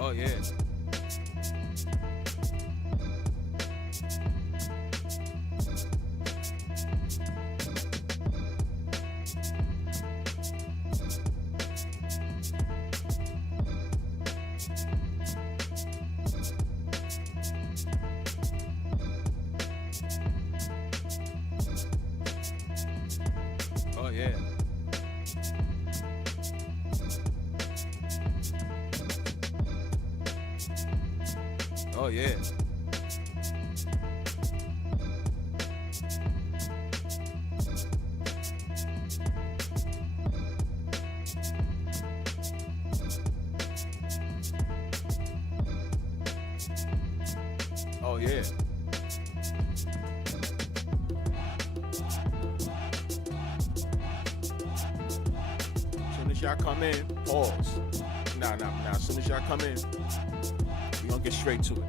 Oh yeah. Oh yeah. Oh yeah. Oh yeah. Soon as y'all come in, pause. Nah. As soon as y'all come in, we gonna get straight to it.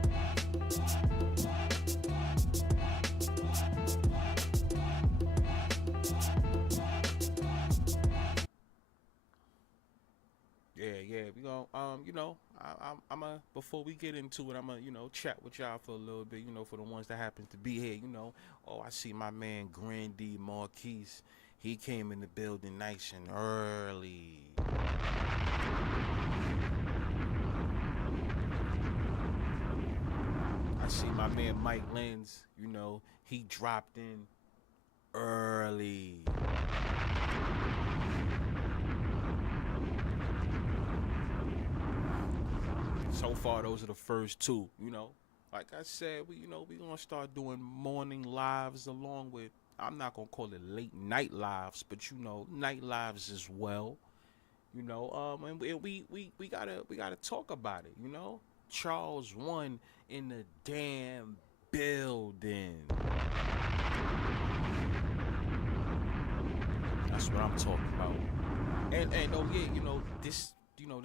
Yeah. We gonna, I'm a before we get into it, I'm gonna, chat with y'all for a little bit, for the ones that happen to be here. Oh, I see my man Grandy Marquise. He came in the building nice and early. I see my man Mike Lenz, he dropped in early. So far, those are the first two. Like I said, we gonna start doing morning lives along with. I'm not gonna call it late night lives, but night lives as well. And we gotta talk about it. Charles won in the damn building. That's what I'm talking about. And oh yeah, this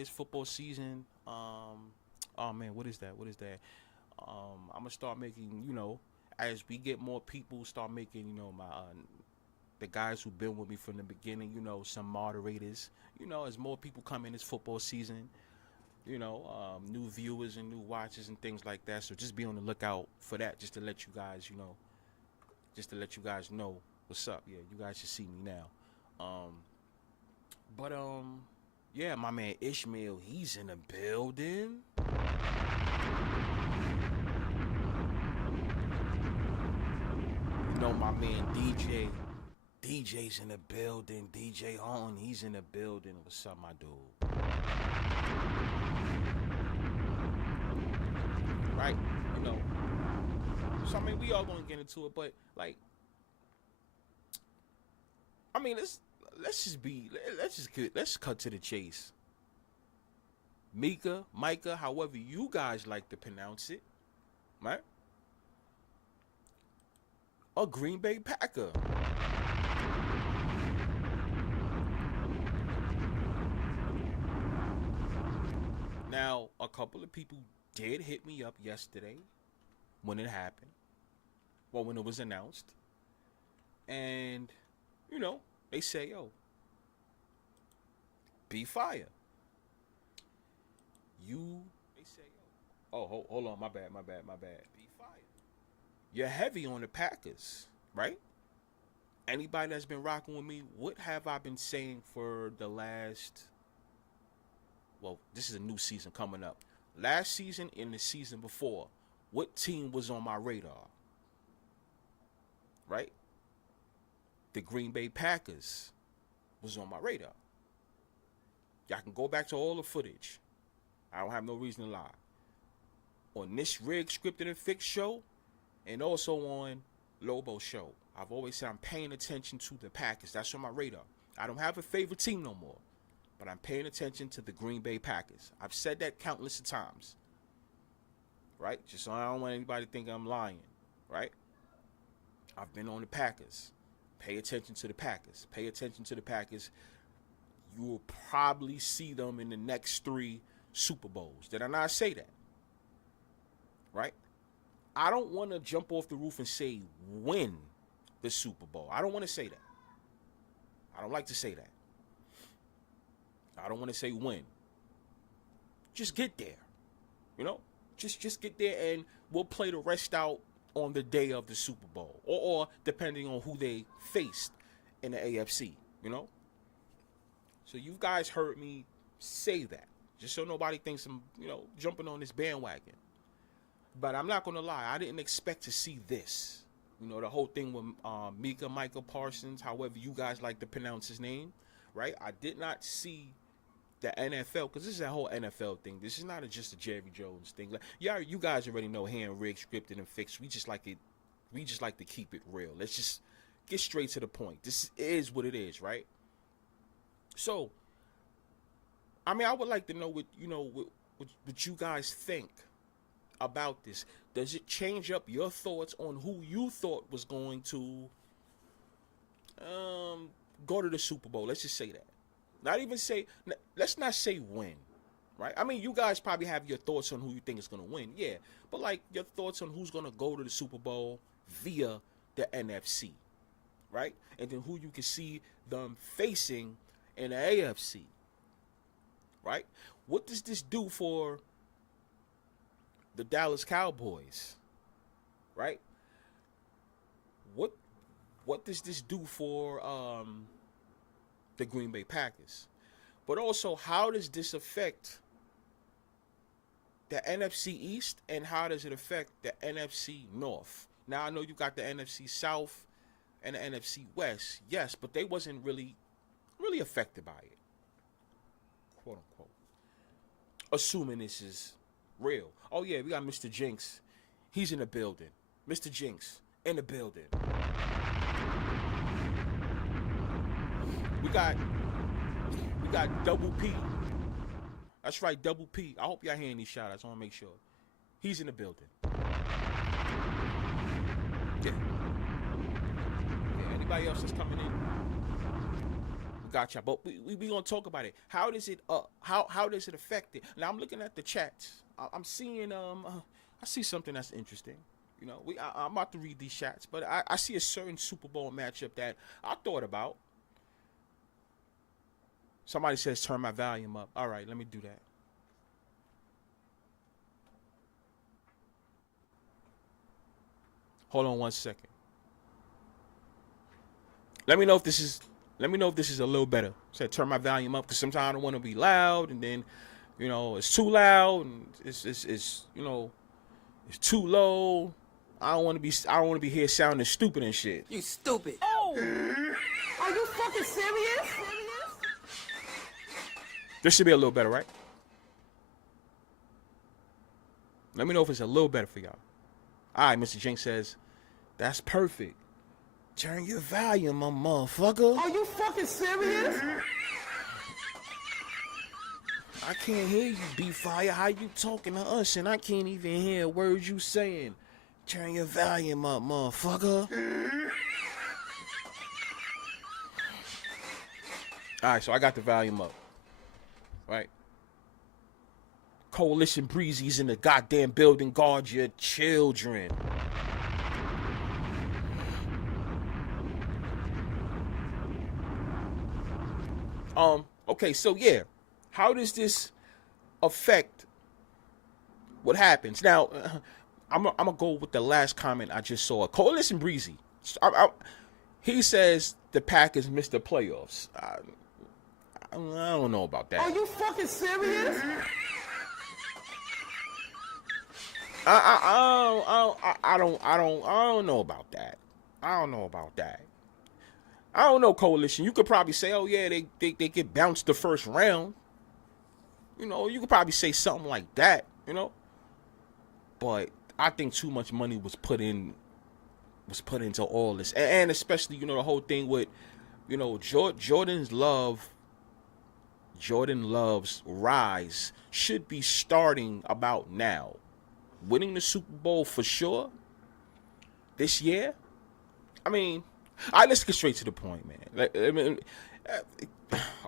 football season. Oh man, what is that? What is that? I'm gonna start making, as we get more people, start making, my the guys who've been with me from the beginning, some moderators, as more people come in this football season, new viewers and new watchers and things like that. So just be on the lookout for that, just to let you guys, know what's up. Yeah, you guys should see me now. But yeah, my man Ishmael, he's in the building. My man DJ's in the building. DJ Hone, he's in the building. What's up, my dude? Right, So I mean, we all gonna get into it, but like, I mean, let's cut to the chase. Micah, however you guys like to pronounce it, right? A Green Bay Packer. Now, a couple of people did hit me up yesterday when it happened. Well, when it was announced. And, they say, yo, Bfyre. They say, yo. Oh, hold on, my bad. Bfyre. You're heavy on the Packers, right? Anybody that's been rocking with me, what have I been saying for the last, well, this is a new season coming up. Last season and the season before, what team was on my radar? Right? The Green Bay Packers was on my radar. Y'all can go back to all the footage. I don't have no reason to lie. On this Rig Scripted and Fixed show, and also on Lobo show, I've always said I'm paying attention to the Packers. That's on my radar. I don't have a favorite team no more, but I'm paying attention to the Green Bay Packers. I've said that countless of times, right? Just so I don't want anybody to think I'm lying, right? I've been on the Packers. Pay attention to the Packers. Pay attention to the Packers. You will probably see them in the next 3 Super Bowls. Did I not say that? Right? I don't want to jump off the roof and say win the Super Bowl. I don't want to say that. I don't like to say that. I don't want to say win. Just get there. You know? Just get there and we'll play the rest out on the day of the Super Bowl. Or depending on who they faced in the AFC, you know? So you guys heard me say that. Just so nobody thinks I'm, jumping on this bandwagon. But I'm not going to lie. I didn't expect to see this. The whole thing with Micah Parsons, however you guys like to pronounce his name, right? I did not see the NFL, because this is a whole NFL thing. This is not just a Jerry Jones thing. Like, yeah, you guys already know hand-rigged, scripted, and fixed. We just like to keep it real. Let's just get straight to the point. This is what it is, right? So, I mean, I would like to know what you guys think about this. Does it change up your thoughts on who you thought was going to go to the Super Bowl? Let's just say that. Let's not say win, right? I mean, you guys probably have your thoughts on who you think is going to win, yeah. But, like, your thoughts on who's going to go to the Super Bowl via the NFC, right? And then who you can see them facing in the AFC, right? What does this do for the Dallas Cowboys, right? What does this do for the Green Bay Packers? But also, how does this affect the NFC East, and how does it affect the NFC North? Now, I know you got the NFC South and the NFC West, yes, but they wasn't really affected by it, quote unquote. Assuming this is real. Oh yeah, we got Mr. Jinx. He's in the building. Mr. Jinx in the building. We got Double P. That's right, Double P. I hope y'all hearing these shout outs. I want to make sure. He's in the building. Yeah. Anybody else that's coming in? We got y'all. But we gonna talk about it. How does it how does it affect it? Now I'm looking at the chats. I'm seeing I see something that's interesting. I'm about to read these chats, but I see a certain Super Bowl matchup that I thought about. Somebody says turn my volume up. All right, let me do that. Hold on one second. Let me know if this is a little better. Said turn my volume up, because sometimes I don't want to be loud, and then it's too loud, and it's too low. I don't want to be here sounding stupid and shit. You stupid. Oh! Are you fucking serious? This should be a little better, right? Let me know if it's a little better for y'all. All right, Mr. Jinx says, that's perfect. Turn your volume up, motherfucker. Are you fucking serious? I can't hear you, Bfyre. How you talking to us and I can't even hear words you saying? Turn your volume up, motherfucker. All right, so I got the volume up. Right? Coalition Breezy's in the goddamn building. Guard your children. Okay, so yeah. How does this affect what happens? Now, I'm gonna go with the last comment I just saw. Coalition Breezy. He says the Packers missed the playoffs. I don't know about that. Are you fucking serious? I don't know about that. I don't know about that. I don't know, Coalition. You could probably say, oh yeah, they get bounced the first round. You could probably say something like that, But I think too much money was put into all this. And especially, the whole thing with, Jordan Love's rise should be starting about now. Winning the Super Bowl for sure this year. I mean, let's get straight to the point, man.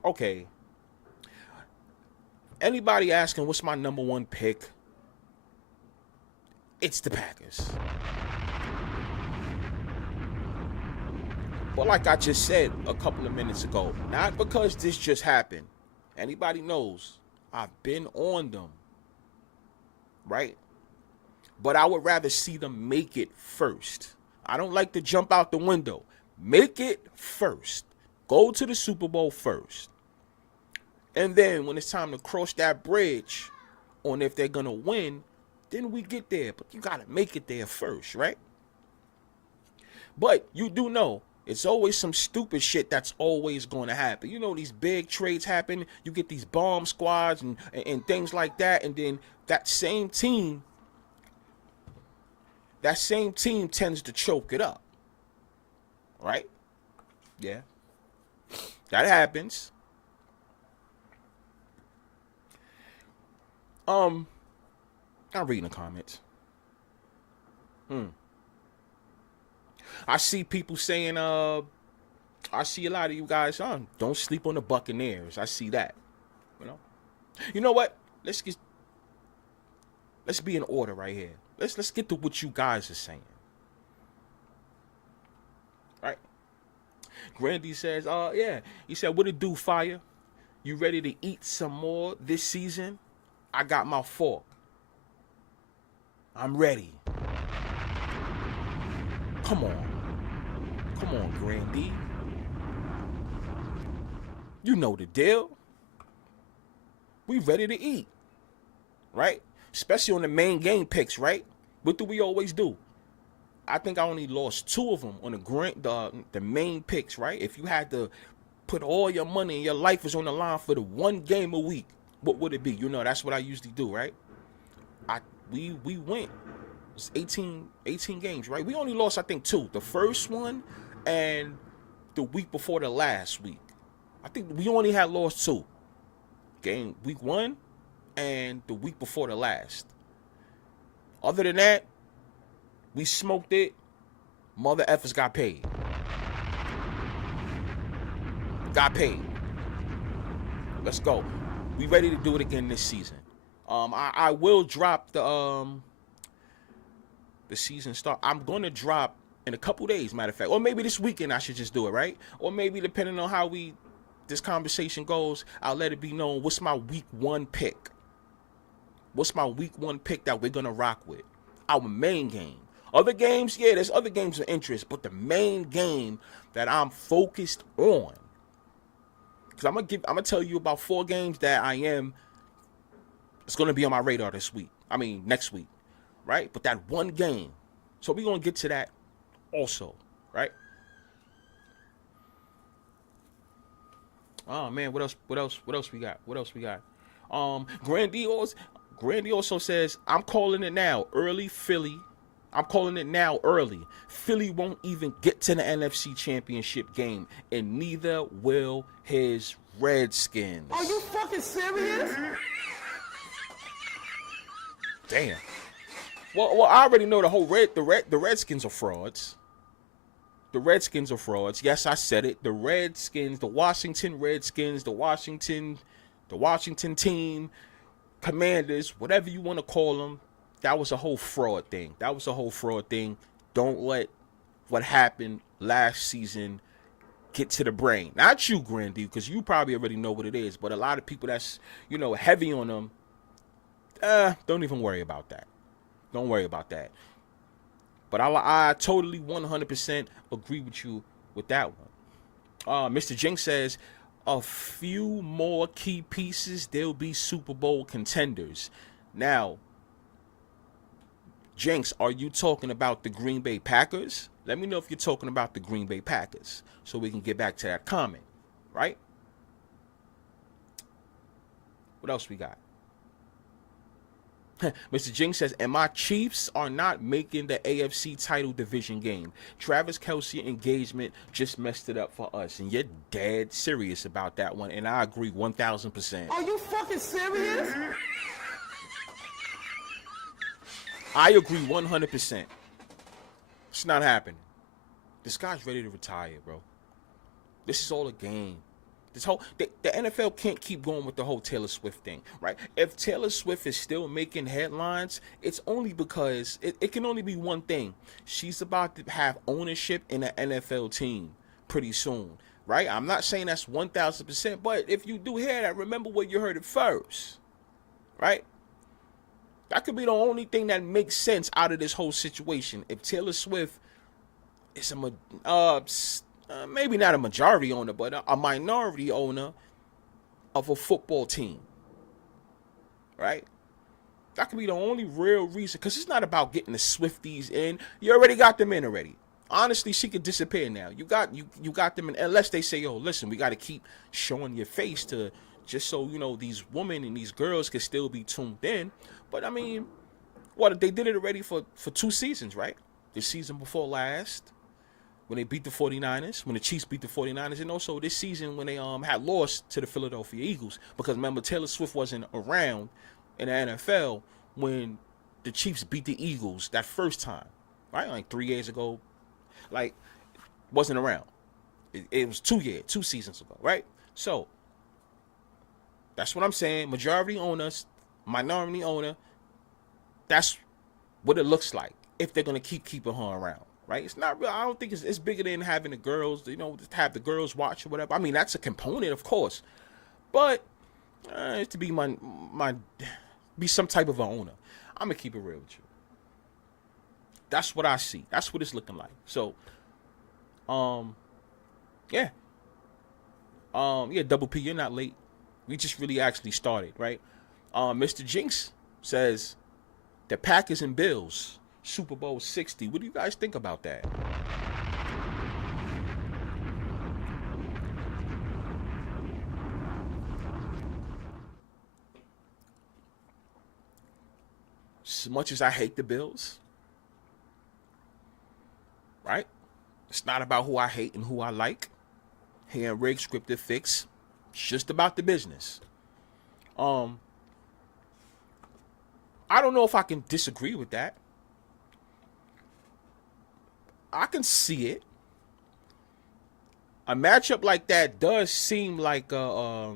Okay. Anybody asking what's my number one pick? it's the Packers. But like I just said a couple of minutes ago, not because this just happened. Anybody knows I've been on them, right? But I would rather see them make it first. I don't like to jump out the window. Make it first. Go to the Super Bowl first. And then when it's time to cross that bridge on if they're going to win, then we get there. But you got to make it there first, right? But you do know it's always some stupid shit that's always going to happen. You know, these big trades happen. You get these bomb squads and things like that. And then that same team tends to choke it up. Right? Yeah. That happens. I'm reading the comments. I see people saying, I see a lot of you guys, don't sleep on the Buccaneers. I see that. You know what? Let's be in order right here. Let's get to what you guys are saying. Right? Grandy says, yeah. He said, what it do, Fire? You ready to eat some more this season? I got my fork. I'm ready. Come on, Grandy. You know the deal. We ready to eat. Right? Especially on the main game picks, right? What do we always do? I think I only lost 2 of them on the main picks, right? If you had to put all your money and your life is on the line for the one game a week, what would it be? You know, that's what I usually do, right? We went. It's 18 games, right? We only lost, I think, 2. The first one and the week before the last week. I think we only had lost 2. Week 1 and the week before the last. Other than that, we smoked it. Mother effers got paid. Let's go. We ready to do it again this season. I will drop the season start. I'm gonna drop in a couple days, matter of fact, or maybe this weekend I should just do it, right? Or maybe depending on how this conversation goes, I'll let it be known what's my week 1 pick. What's my week 1 pick that we're gonna rock with? Our main game. Other games, yeah, there's other games of interest, but the main game that I'm focused on. Because I'm gonna tell you about 4 games that it's gonna be on my radar next week, right? But that one game. So we're gonna get to that also, right? Oh man, what else we got? Grandy also says, I'm calling it now, early Philly. I'm calling it now early. Philly won't even get to the NFC Championship game, and neither will his Redskins. Are you fucking serious? Damn. Well, I already know the Redskins are frauds. The Redskins are frauds. Yes, I said it. The Redskins, the Washington Redskins, the Washington team, Commanders, whatever you want to call them, that was a whole fraud thing. Don't let what happened last season get to the brain. Not you, Grandy, because you probably already know what it is. But a lot of people that's, heavy on them, don't even worry about that. Don't worry about that. But I totally 100% agree with you with that one. Mr. Jinx says, a few more key pieces, they'll be Super Bowl contenders. Now, Jinx, are you talking about the Green Bay Packers? Let me know if you're talking about the Green Bay Packers so we can get back to that comment, right? What else we got? Mr. Jinx says, and my Chiefs are not making the AFC title division game. Travis Kelce engagement just messed it up for us. And you're dead serious about that one. And I agree 1,000%. Are you fucking serious? I agree 100%. It's not happening. This guy's ready to retire, bro. This is all a game. The NFL can't keep going with the whole Taylor Swift thing, right? If Taylor Swift is still making headlines, it's only because it can only be one thing. She's about to have ownership in an NFL team pretty soon, right? I'm not saying that's 1,000%, but if you do hear that, remember where you heard it first, right? That could be the only thing that makes sense out of this whole situation. If Taylor Swift is maybe not a majority owner, but a minority owner of a football team, right? That could be the only real reason, because it's not about getting the Swifties in. You already got them in already. Honestly, she could disappear now. You got them in, unless they say, yo, listen, we got to keep showing your face to just so, these women and these girls can still be tuned in. But, I mean, they did it already for 2 seasons, right? The season before last, when they beat the 49ers, when the Chiefs beat the 49ers, and also this season when they had lost to the Philadelphia Eagles. Because, remember, Taylor Swift wasn't around in the NFL when the Chiefs beat the Eagles that first time, right? Like 3 years ago. Like, wasn't around. It was 2 seasons ago, right? So, that's what I'm saying. Majority owners, minority owner, that's what it looks like if they're going to keeping her around, right? It's not real. I don't think it's bigger than having the girls, have the girls watch or whatever. I mean, that's a component, of course. But it's to be be some type of an owner. I'm going to keep it real with you. That's what I see. That's what it's looking like. So, yeah. Double P, you're not late. We just really actually started, right? Mr. Jinx says the Packers and Bills, Super Bowl 60. What do you guys think about that? As much as I hate the Bills, right? It's not about who I hate and who I like. Hand rig, scripted fix. It's just about the business. I don't know if I can disagree with that. I can see it. A matchup like that does seem like a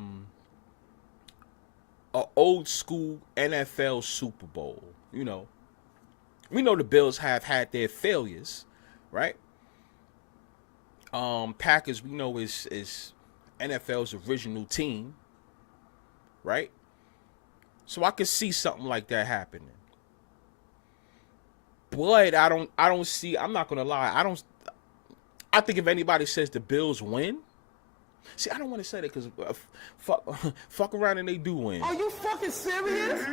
old school NFL Super Bowl. We know the Bills have had their failures, right? Packers, we know, is NFL's original team, right? So I could see something like that happening. But I'm not gonna lie, I think if anybody says the Bills win, see, I don't want to say that because fuck around and they do win. Are you fucking serious?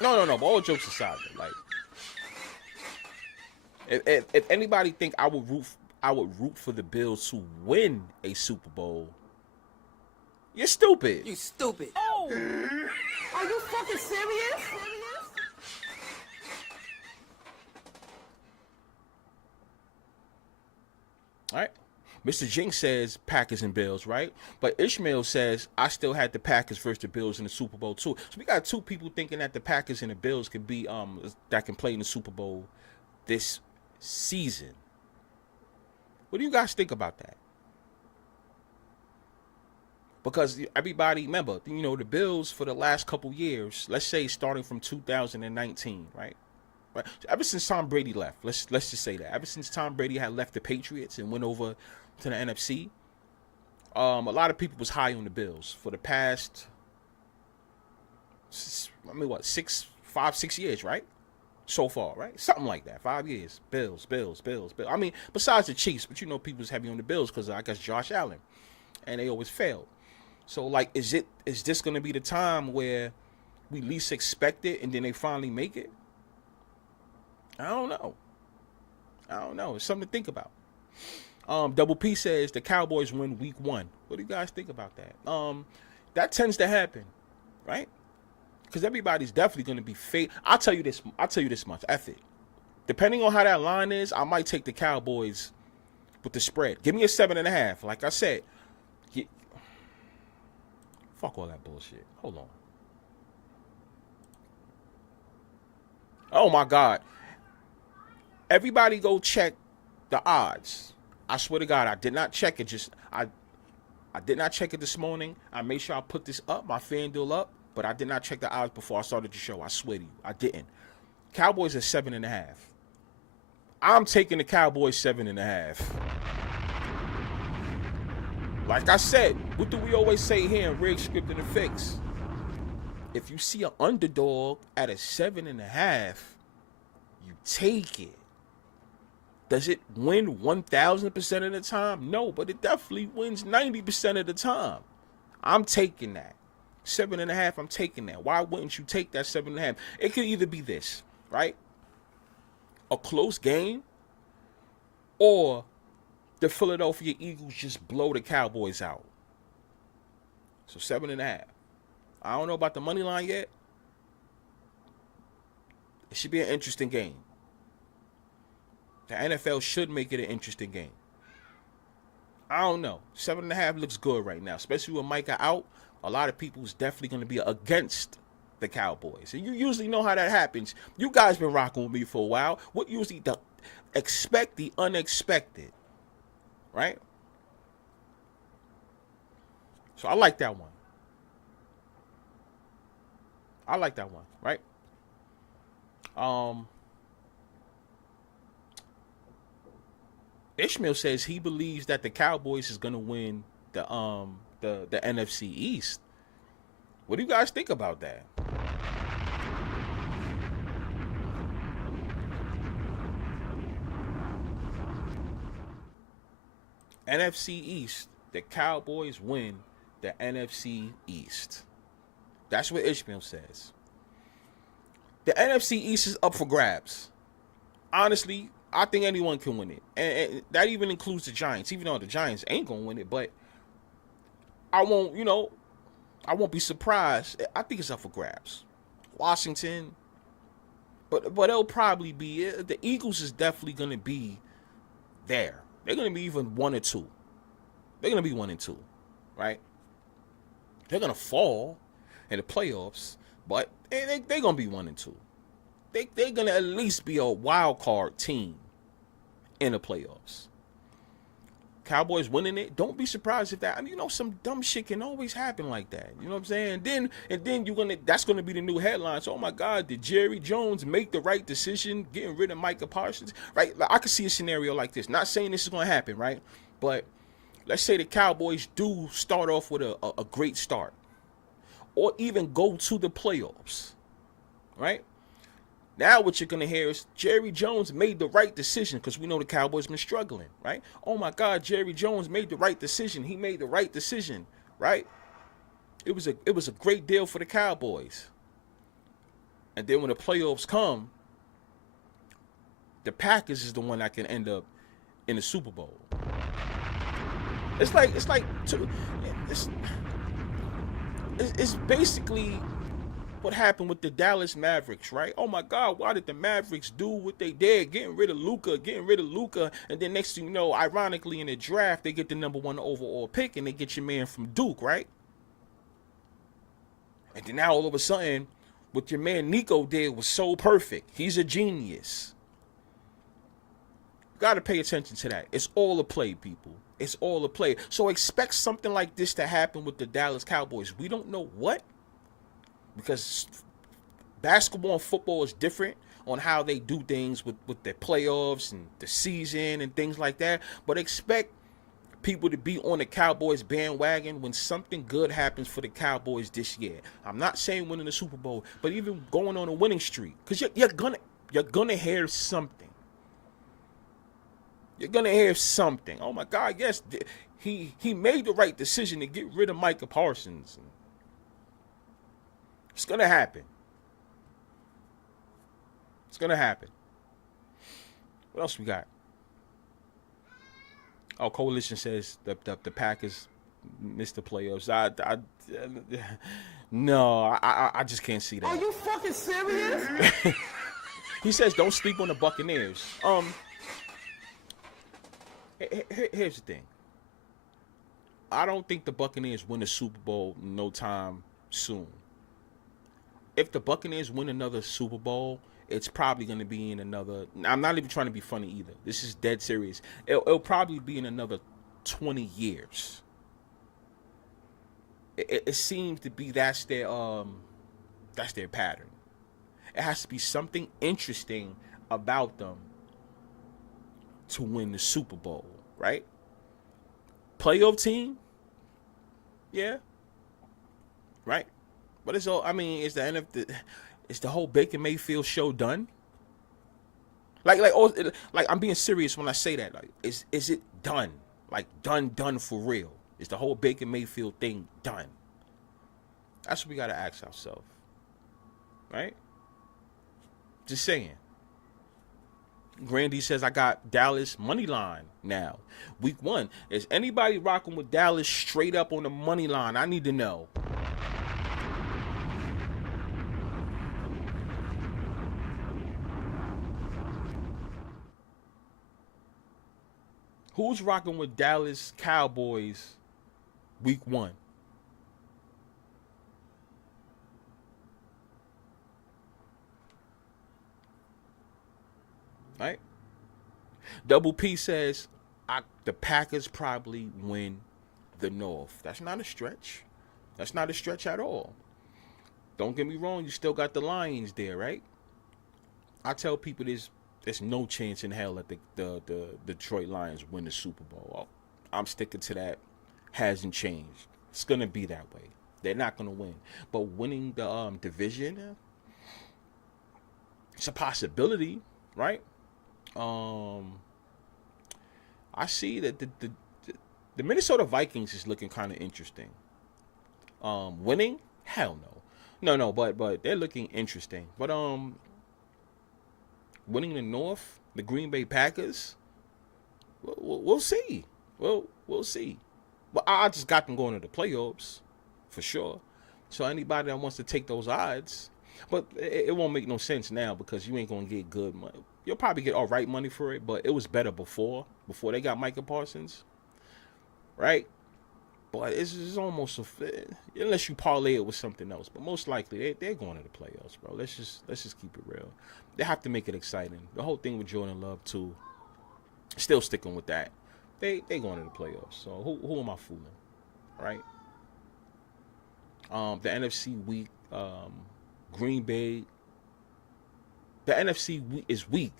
No. But all jokes aside, like, if anybody think I would root for the Bills to win a Super Bowl, you're stupid. You stupid. Oh! Are you fucking serious? All right. Mr. Jinx says Packers and Bills, right? But Ishmael says I still had the Packers versus the Bills in the Super Bowl too. So we got 2 people thinking that the Packers and the Bills could be that can play in the Super Bowl this season. What do you guys think about that? Because everybody, remember, the Bills for the last couple years, let's say starting from 2019, right? Ever since Tom Brady left, let's just say that. Ever since Tom Brady had left the Patriots and went over to the NFC, a lot of people was high on the Bills for the past, 6 years, right? So far, right? Something like that. 5 years. Bills. I mean, besides the Chiefs, but people was heavy on the Bills because I guess Josh Allen, and they always failed. So, like, is this going to be the time where we least expect it and then they finally make it? I don't know. It's something to think about. Double P says the Cowboys win week 1. What do you guys think about that? That tends to happen, right? Because everybody's definitely going to be fake. I'll tell you this much. F it. Depending on how that line is, I might take the Cowboys with the spread. Give me a 7.5. Like I said, fuck all that bullshit. Hold on. Oh my God. Everybody go check the odds. I swear to God, I did not check it. I I did not check it this morning. I made sure I put this up, my FanDuel up, but I did not check the odds before I started the show. I swear to you, I didn't. Cowboys are 7.5. I'm taking the Cowboys 7.5. Like I said, what do we always say here in Rig Scripted and Fix? If you see an underdog at a 7.5, you take it. Does it win 1,000% of the time? No, but it definitely wins 90% of the time. I'm taking that. 7.5, I'm taking that. Why wouldn't you take that 7.5? It could either be this, right? A close game, or the Philadelphia Eagles just blow the Cowboys out. So 7.5. I don't know about the money line yet. It should be an interesting game. The NFL should make it an interesting game. I don't know. 7.5 looks good right now, especially with Micah out. A lot of people is definitely going to be against the Cowboys. And you usually know how that happens. You guys been rocking with me for a while. What usually expect the unexpected, right? So I like that one. Right? Ishmael says he believes that the Cowboys is gonna win the NFC East. What do you guys think about that? NFC East, the Cowboys win the NFC East. That's what Ishmael says. The NFC East is up for grabs. Honestly, I think anyone can win it. And that even includes the Giants, even though the Giants ain't going to win it. But I won't be surprised. I think it's up for grabs. Washington. But it'll probably be, the Eagles is definitely going to be there. They're going to be even 1 or 2. They're going to be 1 and 2, right? They're going to fall in the playoffs, but they're going to be 1 and 2. They're going to at least be a wild card team in the playoffs. Cowboys winning it, don't be surprised if that, some dumb shit can always happen like that. You know what I'm saying? And then that's gonna be the new headlines. Oh my God, did Jerry Jones make the right decision getting rid of Micah Parsons? Right? Like, I could see a scenario like this. Not saying this is gonna happen, right? But let's say the Cowboys do start off with a great start, or even go to the playoffs, right? Now what you're going to hear is Jerry Jones made the right decision, because we know the Cowboys been struggling, right? Oh, my God, Jerry Jones made the right decision. He made the right decision, right? It was a great deal for the Cowboys. And then when the playoffs come, the Packers is the one that can end up in the Super Bowl. It's basically what happened with the Dallas Mavericks, right? Oh my God, why did the Mavericks do what they did, getting rid of Luka, and then next thing you know, ironically in the draft, they get the number 1 overall pick, and they get your man from Duke, right? And then now all of a sudden, what your man Nico did was so perfect. He's a genius. You got to pay attention to that. It's all a play, people. It's all a play. So expect something like this to happen with the Dallas Cowboys. We don't know what, because basketball and football is different on how they do things with their playoffs and the season and things like that. But expect people to be on the Cowboys bandwagon when something good happens for the Cowboys this year. I'm not saying winning the Super Bowl, but even going on a winning streak, because you're gonna hear something. You're gonna hear something. Oh my God, yes, he made the right decision to get rid of Micah Parsons. It's going to happen. It's going to happen. What else we got? Oh, Coalition says the Packers missed the playoffs. I just can't see that. Are you fucking serious? He says don't sleep on the Buccaneers. Here's the thing. I don't think the Buccaneers win the Super Bowl no time soon. If the Buccaneers win another Super Bowl, it's probably going to be in another... I'm not even trying to be funny either. This is dead serious. It'll probably be in another 20 years. It seems to be that's their pattern. It has to be something interesting about them to win the Super Bowl, right? Playoff team, yeah, right. But it's all. I mean, is the whole Baker Mayfield show done? Like I'm being serious when I say that. Like, is it done? Like done for real? Is the whole Baker Mayfield thing done? That's what we gotta ask ourselves, right? Just saying. Grandy says I got Dallas money line now. Week 1. Is anybody rocking with Dallas straight up on the money line? I need to know. Who's rocking with Dallas Cowboys week 1? Right? Double P says the Packers probably win the North. That's not a stretch. That's not a stretch at all. Don't get me wrong, you still got the Lions there, right? I tell people there's no chance in hell that the Detroit Lions win the Super Bowl. I'm sticking to that. Hasn't changed. It's gonna be that way. They're not gonna win, but winning the division, it's a possibility, right? I see that the Minnesota Vikings is looking kind of interesting. Winning? Hell no, but they're looking interesting. But winning the North, the Green Bay Packers, we'll see. We'll see. But I just got them going to the playoffs for sure. So anybody that wants to take those odds, but it won't make no sense now because you ain't gonna get good money. You'll probably get all right money for it, but it was better before they got Micah Parsons, right? But it's almost unless you parlay it with something else. But most likely they're going to the playoffs, bro. Let's just keep it real. They have to make it exciting. The whole thing with Jordan Love too. Still sticking with that. They going to the playoffs. So who am I fooling, right? The NFC weak. Green Bay. The NFC is weak.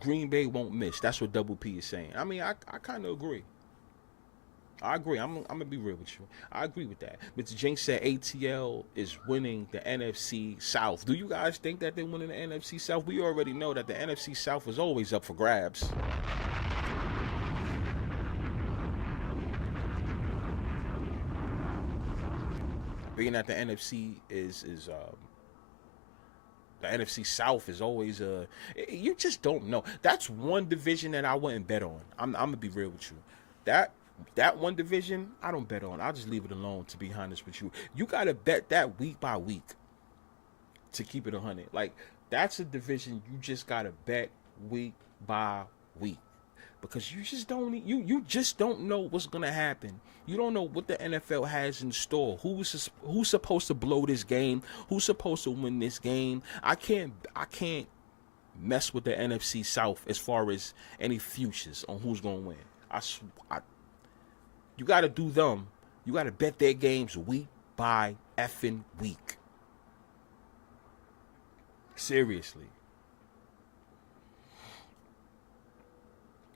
Green Bay won't miss. That's what Double P is saying. I mean, I kind of agree. I agree. I'm gonna be real with you. I agree with that. Mr. Jinx said ATL is winning the NFC South. Do you guys think that they're winning the NFC South? We already know that the NFC South is always up for grabs. Being that the NFC is the NFC South is always you just don't know. That's one division that I wouldn't bet on. I'm gonna be real with you. That one division, I don't bet on. I'll just leave it alone, to be honest with you. You got to bet that week by week to keep it 100. Like, that's a division you just got to bet week by week because you just don't know what's going to happen. You don't know what the NFL has in store. Who's supposed to blow this game? Who's supposed to win this game? I can't mess with the NFC South as far as any futures on who's going to win. You got to do them. You got to bet their games week by effing week. Seriously.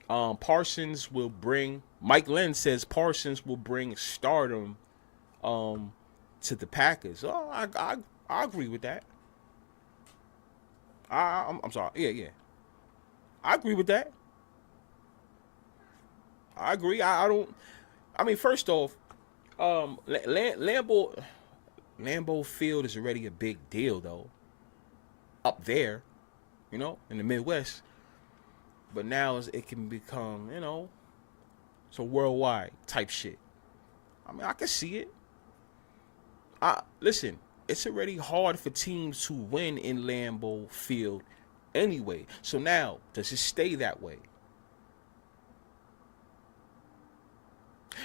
Parsons will bring. Mike Lynn says Parsons will bring stardom to the Packers. Oh, I agree with that. I'm sorry. Yeah. I agree with that. I agree. I don't. I mean, first off, Lambeau Field is already a big deal, though. Up there, in the Midwest. But now it can become, it's a worldwide type shit. I mean, I can see it. Listen, it's already hard for teams to win in Lambeau Field anyway. So now, does it stay that way?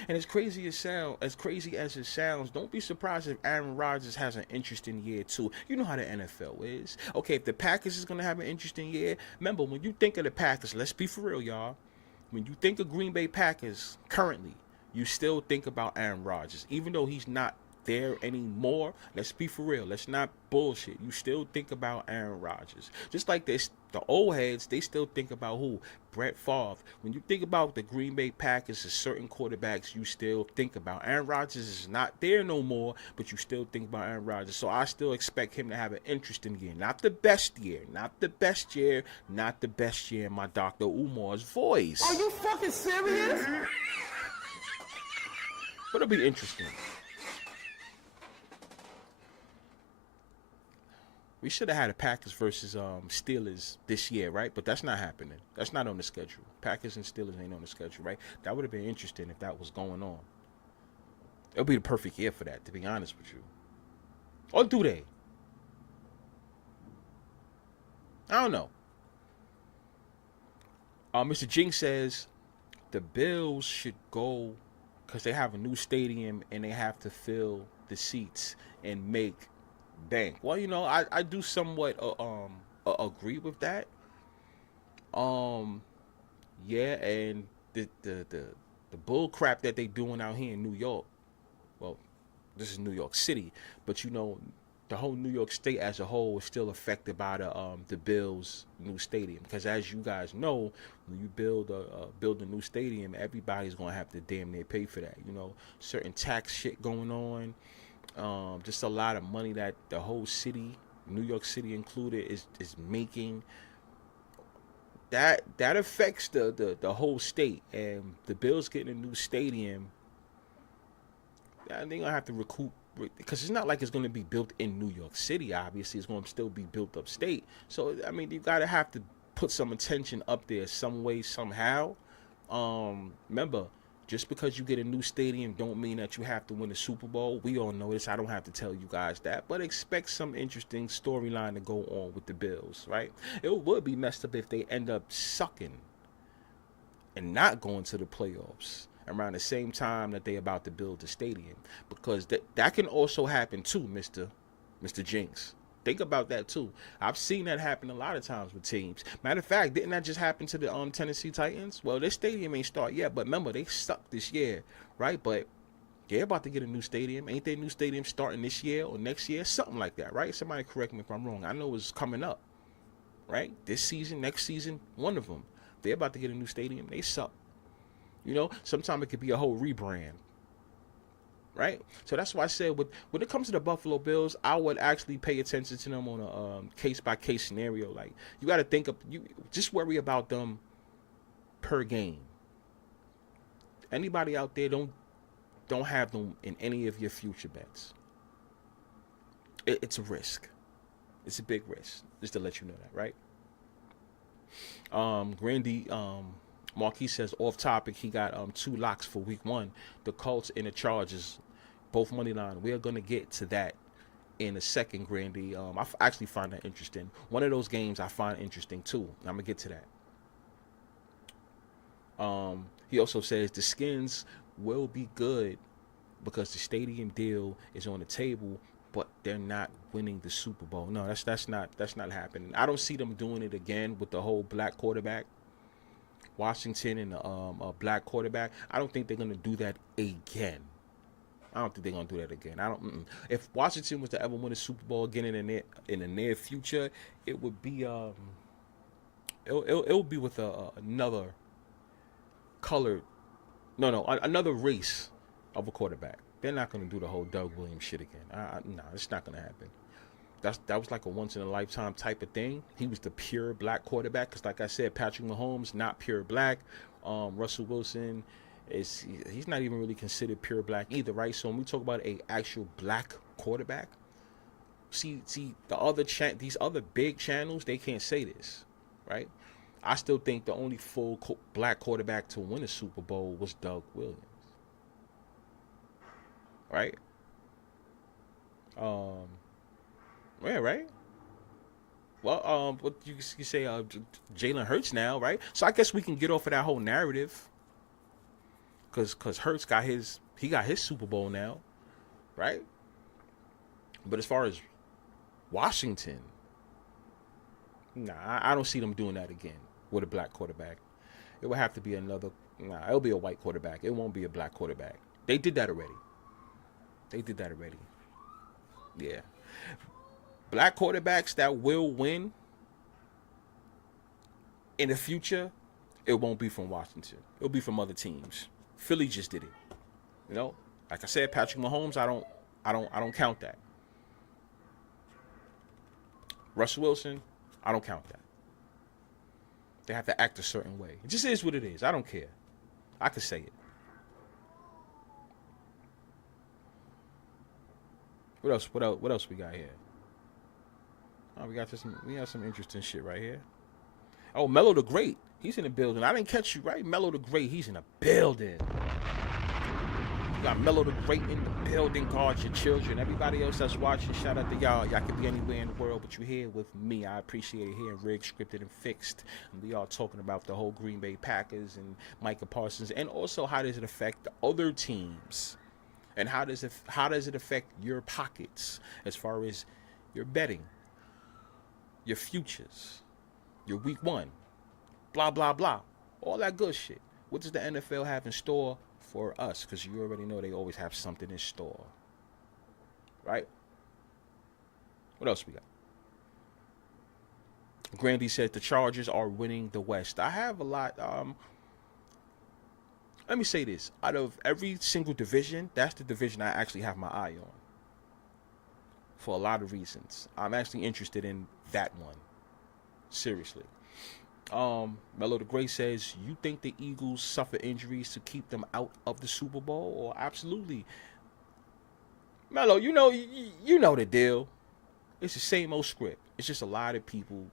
And as crazy as it sounds, don't be surprised if Aaron Rodgers has an interesting year too. You know how the NFL is. Okay, if the Packers is gonna have an interesting year, remember when you think of the Packers, let's be for real, y'all. When you think of Green Bay Packers currently, you still think about Aaron Rodgers, even though he's not there anymore. Let's be for real. Let's not bullshit. You still think about Aaron Rodgers. Just like this, the old heads, they still think about who? Brett Favre. When you think about the Green Bay Packers, there's certain quarterbacks you still think about. Aaron Rodgers is not there no more, but you still think about Aaron Rodgers. So I still expect him to have an interesting year. Not the best year. Not the best year. Not the best year in my Dr. Umar's voice. Are you fucking serious? But it'll be interesting. We should have had a Packers versus Steelers this year, right? But that's not happening. That's not on the schedule. Packers and Steelers ain't on the schedule, right? That would have been interesting if that was going on. It'll be the perfect year for that, to be honest with you. Or do they? I don't know. Mr. Jinx says the Bills should go because they have a new stadium and they have to fill the seats and make bank. Well, you know, I do somewhat agree with that. Yeah, and the bull crap that they doing out here in New York. Well, this is New York City, but you know, the whole New York State as a whole is still affected by the Bills' new stadium. Because as you guys know, when you build a new stadium, everybody's gonna have to damn near pay for that. You know, certain tax shit going on. Just a lot of money that the whole city, New York City included, is making. That affects the whole state, and the Bills getting a new stadium. They're gonna have to recoup, because it's not like it's gonna be built in New York City. Obviously, it's gonna still be built upstate. So I mean, you gotta have to put some attention up there some way, somehow. Remember, just because you get a new stadium don't mean that you have to win the Super Bowl. We all know this. I don't have to tell you guys that. But expect some interesting storyline to go on with the Bills, right? It would be messed up if they end up sucking and not going to the playoffs around the same time that they about to build the stadium. Because that can also happen too, Mr. Jinx. Think about that too. I've seen that happen a lot of times with teams. Matter of fact, didn't that just happen to the Tennessee Titans? Well, their stadium ain't start yet, but remember, they sucked this year, right? But they're about to get a new stadium. Ain't their new stadium starting this year or next year? Something like that, right? Somebody correct me if I'm wrong. I know it's coming up, right? This season, next season, one of them. They're about to get a new stadium. They suck. You know, sometimes it could be a whole rebrand. Right, so that's why I said when it comes to the Buffalo Bills, I would actually pay attention to them on a case by case scenario. Like, you got to think of, you just worry about them per game. Anybody out there, don't have them in any of your future bets. It's a risk. It's a big risk. Just to let you know that, right? Grandy Marquis says, off topic, he got 2 locks for week 1. The Colts and the Chargers, both money line. We are going to get to that in a second, Grandy. I actually find that interesting. One of those games I find interesting too. I'm going to get to that. He also says the Skins will be good because the stadium deal is on the table, but they're not winning the Super Bowl. No, that's not happening. I don't see them doing it again with the whole black quarterback. Washington and a black quarterback. I don't think they're gonna do that again. I don't think they're gonna do that again. If Washington was to ever win a Super Bowl again in the near future, it would be it would be with another colored, another race of a quarterback. They're not gonna do the whole Doug Williams shit again. No, it's not gonna happen. That was like a once-in-a-lifetime type of thing. He was the pure black quarterback. Because like I said, Patrick Mahomes, not pure black. Russell Wilson, he's not even really considered pure black either, right? So when we talk about a actual black quarterback, see these other big channels, they can't say this, right? I still think the only full black quarterback to win a Super Bowl was Doug Williams, right? Yeah, right. Well, what you say, Jalen Hurts now, right? So I guess we can get off of that whole narrative, cause Hurts got his Super Bowl now, right? But as far as Washington, nah, I don't see them doing that again with a black quarterback. It would have to be another Nah, it'll be a white quarterback. It won't be a black quarterback. They did that already. Yeah. Black quarterbacks that will win in the future, it won't be from Washington. It'll be from other teams. Philly just did it. You know, like I said, Patrick Mahomes, I don't count that. Russell Wilson, I don't count that. They have to act a certain way. It just is what it is. I don't care. I could say it. What else? What else we got here? Oh, we got some interesting shit right here. Oh, Mello the Great. He's in the building. I didn't catch you, right? Mello the Great. He's in the building. You got Mello the Great in the building. Guard your children. Everybody else that's watching, shout out to y'all. Y'all could be anywhere in the world, but you're here with me. I appreciate it here in Rigged, Scripted, and Fixed. And we are talking about the whole Green Bay Packers and Micah Parsons, and also how does it affect the other teams, and how does it affect your pockets as far as your betting, your futures, your week one, blah blah blah, all that good shit. What does the NFL have in store for us? Because you already know they always have something in store, right? What else we got? Grandy said the Chargers are winning the West. I have a lot. Let me say this. Out of every single division, that's the division I actually have my eye on. For a lot of reasons. I'm actually interested in that one. Seriously. Mello the Great says, you think the Eagles suffer injuries to keep them out of the Super Bowl? Or absolutely. Mello, you know the deal. It's the same old script. It's just a lot of people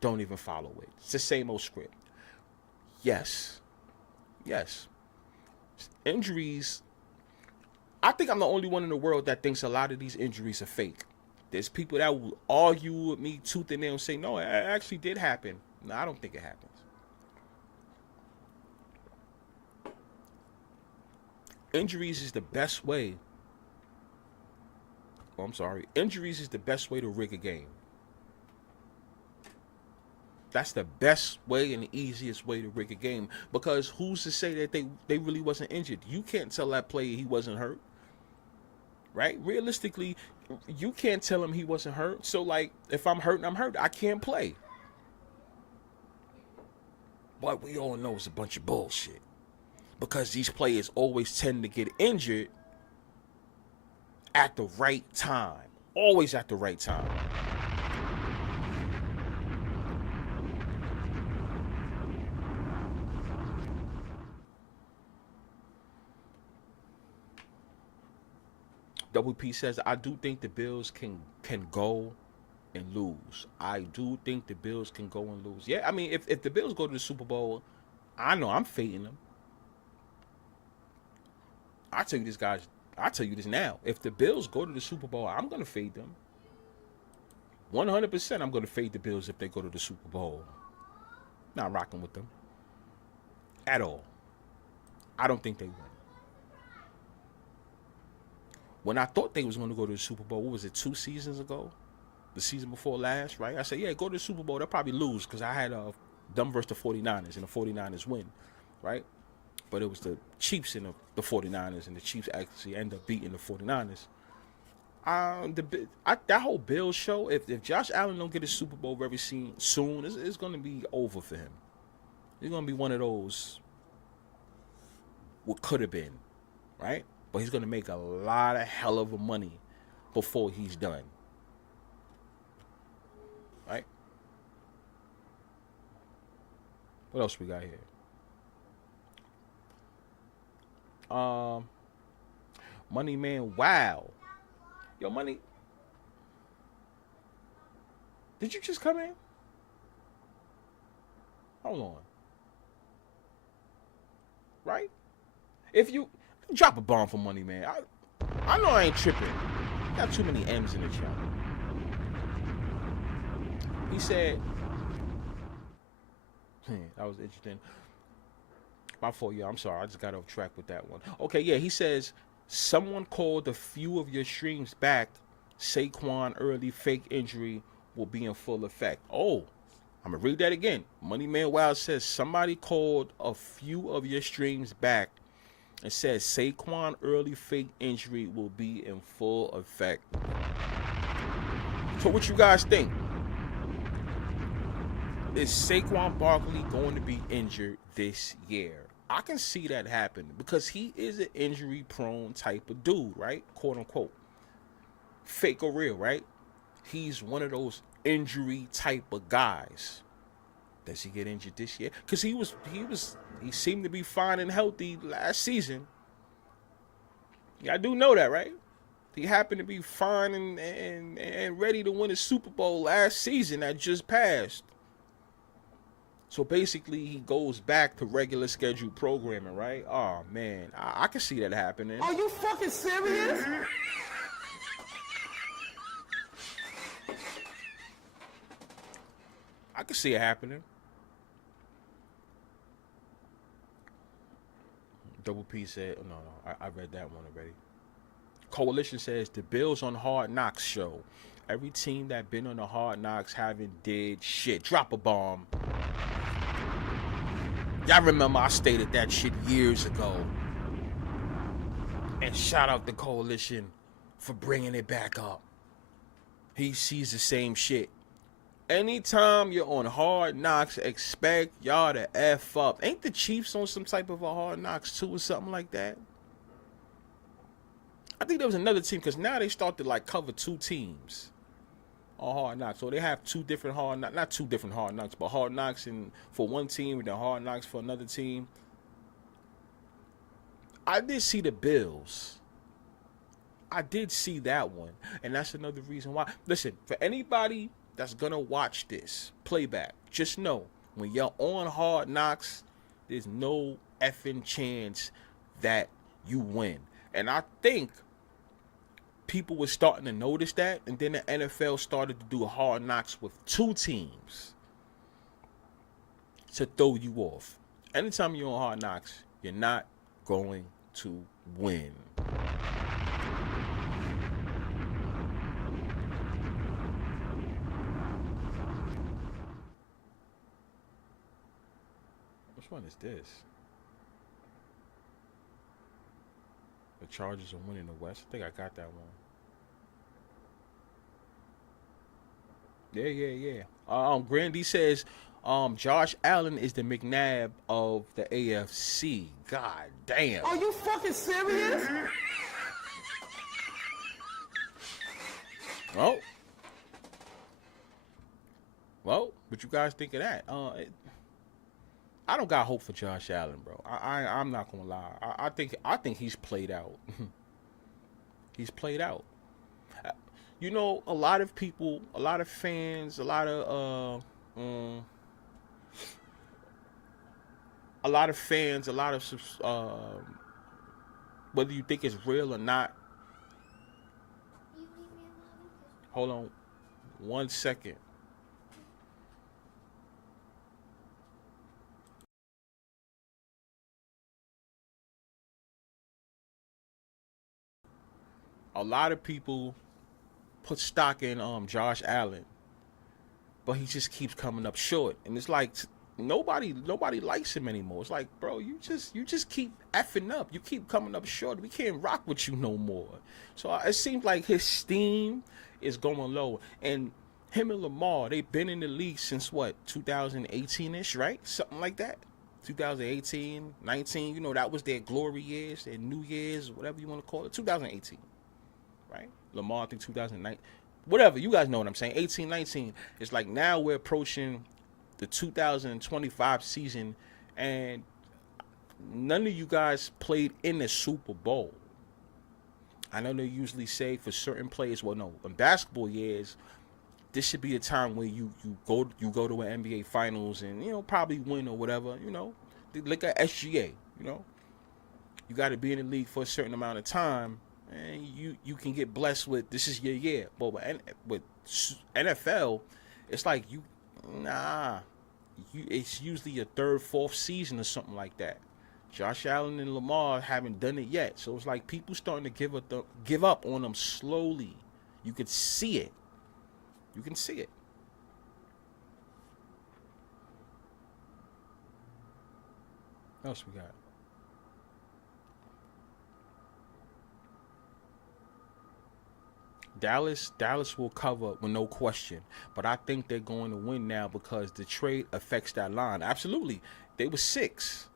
don't even follow it. It's the same old script. Yes. Injuries. I think I'm the only one in the world that thinks a lot of these injuries are fake. There's people that will argue with me tooth and nail and say, no, it actually did happen. No, I don't think it happens. Injuries is the best way. Oh, I'm sorry. Injuries is the best way to rig a game. That's the best way and the easiest way to rig a game. Because who's to say that they really wasn't injured? You can't tell that player he wasn't hurt. Right? Realistically, you can't tell him he wasn't hurt. So, like, if I'm hurt, I'm hurt. I can't play. But we all know it's a bunch of bullshit. Because these players always tend to get injured at the right time. Always at the right time. WP says, I do think the Bills can go and lose. I do think the Bills can go and lose. Yeah, I mean, if the Bills go to the Super Bowl, I know I'm fading them. I tell you this now. If the Bills go to the Super Bowl, I'm going to fade them. 100% I'm going to fade the Bills if they go to the Super Bowl. Not rocking with them. At all. I don't think they will. When I thought they was going to go to the Super Bowl, what was it, 2 seasons ago? The season before last, right? I said, yeah, go to the Super Bowl. They'll probably lose because I had them versus the 49ers, and the 49ers win, right? But it was the Chiefs and the 49ers, and the Chiefs actually end up beating the 49ers. That whole Bills show, if Josh Allen don't get a Super Bowl very soon, it's going to be over for him. It's going to be one of those what could have been, right? But he's going to make a lot of hell of money before he's done. Right? What else we got here? Money Man, wow. Yo, Money. Did you just come in? Hold on. Right? If you drop a bomb for Money Man. I know I ain't tripping. Got too many M's in the chat. He said, that was interesting. My fault, yeah, I'm sorry. I just got off track with that one. Okay, yeah, he says, someone called a few of your streams back. Saquon early fake injury will be in full effect. Oh, I'm going to read that again. Money Man Wild says somebody called a few of your streams back and said Saquon early fake injury will be in full effect. So what you guys think? Is Saquon Barkley going to be injured this year? I can see that happen because he is an injury-prone type of dude, right? Quote unquote. Fake or real, right? He's one of those injury type of guys. Does he get injured this year? Because he seemed to be fine and healthy last season. Yeah, I do know that, right? He happened to be fine and ready to win a Super Bowl last season that just passed. So basically, he goes back to regular scheduled programming, right? Oh, man. I can see that happening. Are you fucking serious? I can see it happening. Double P said, no, I read that one already. Coalition says, the Bills on Hard Knocks show. Every team that been on the Hard Knocks haven't did shit. Drop a bomb. Y'all remember I stated that shit years ago. And shout out the Coalition for bringing it back up. He sees the same shit. Anytime you're on Hard Knocks, expect y'all to F up. Ain't the Chiefs on some type of a Hard Knocks too or something like that? I think there was another team because now they start to like cover two teams on Hard Knocks. So they have two different Hard Knocks, not two different Hard Knocks, but Hard Knocks for one team and then Hard Knocks for another team. I did see the Bills. I did see that one. And that's another reason why. Listen, for anybody that's gonna watch this playback, just know when you're on Hard Knocks, there's no effing chance that you win. And I think people were starting to notice that, and then the NFL started to do Hard Knocks with two teams to throw you off. Anytime you're on Hard Knocks, you're not going to win. Which one is this? The Chargers are winning the West. I think I got that one. Yeah. Grandy says, Josh Allen is the McNabb of the AFC. God damn. Are you fucking serious? Well, what you guys think of that? I don't got hope for Josh Allen, bro. I'm not gonna lie. I think he's played out. He's played out. You know, a lot of people, a lot of fans, a lot of whether you think it's real or not. Hold on 1 second. A lot of people put stock in Josh Allen, but he just keeps coming up short, and it's like nobody likes him anymore. It's like, bro, you just keep effing up. You keep coming up short. We can't rock with you no more. So it seems like his steam is going low, and him and Lamar, they've been in the league since what, 2018-ish, right? Something like that. 2018, 19. You know, that was their glory years, their New Year's, whatever you want to call it. 2018. Right? Lamar, I think 2009, whatever, you guys know what I'm saying. 18, 19. It's like now we're approaching the 2025 season, and none of you guys played in the Super Bowl. I know they usually say for certain players, well, no, in basketball years, this should be the time where you go to an NBA Finals and, you know, probably win or whatever. You know, look at SGA. You know, you got to be in the league for a certain amount of time. And you can get blessed with this is your year. But with NFL, it's like it's usually your third, fourth season or something like that. Josh Allen and Lamar haven't done it yet. So it's like people starting to give up on them slowly. You can see it. You can see it. What else we got? Dallas will cover with no question, but I think they're going to win now because the trade affects that line. Absolutely, they were 6,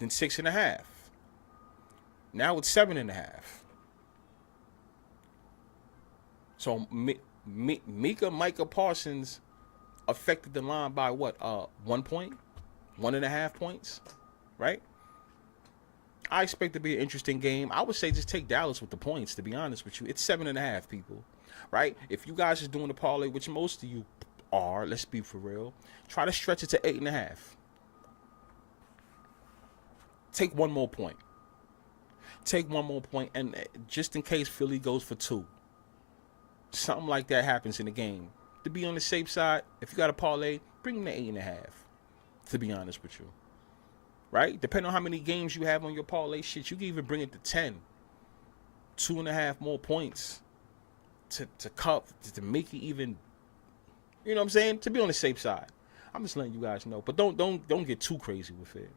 then 6.5. Now it's 7.5. So Micah Parsons affected the line by what? 1 point, 1.5 points, right? I expect it to be an interesting game. I would say just take Dallas with the points, to be honest with you. It's 7.5, people, right? If you guys are doing the parlay, which most of you are, let's be for real, try to stretch it to 8.5. Take one more point. Take one more point, and just in case Philly goes for 2, something like that happens in the game. To be on the safe side, if you got a parlay, bring them to 8.5, to be honest with you. Right? Depending on how many games you have on your parlay shit, you can even bring it to 10. 2.5 more points to make it even, you know what I'm saying? To be on the safe side. I'm just letting you guys know. But don't get too crazy with it.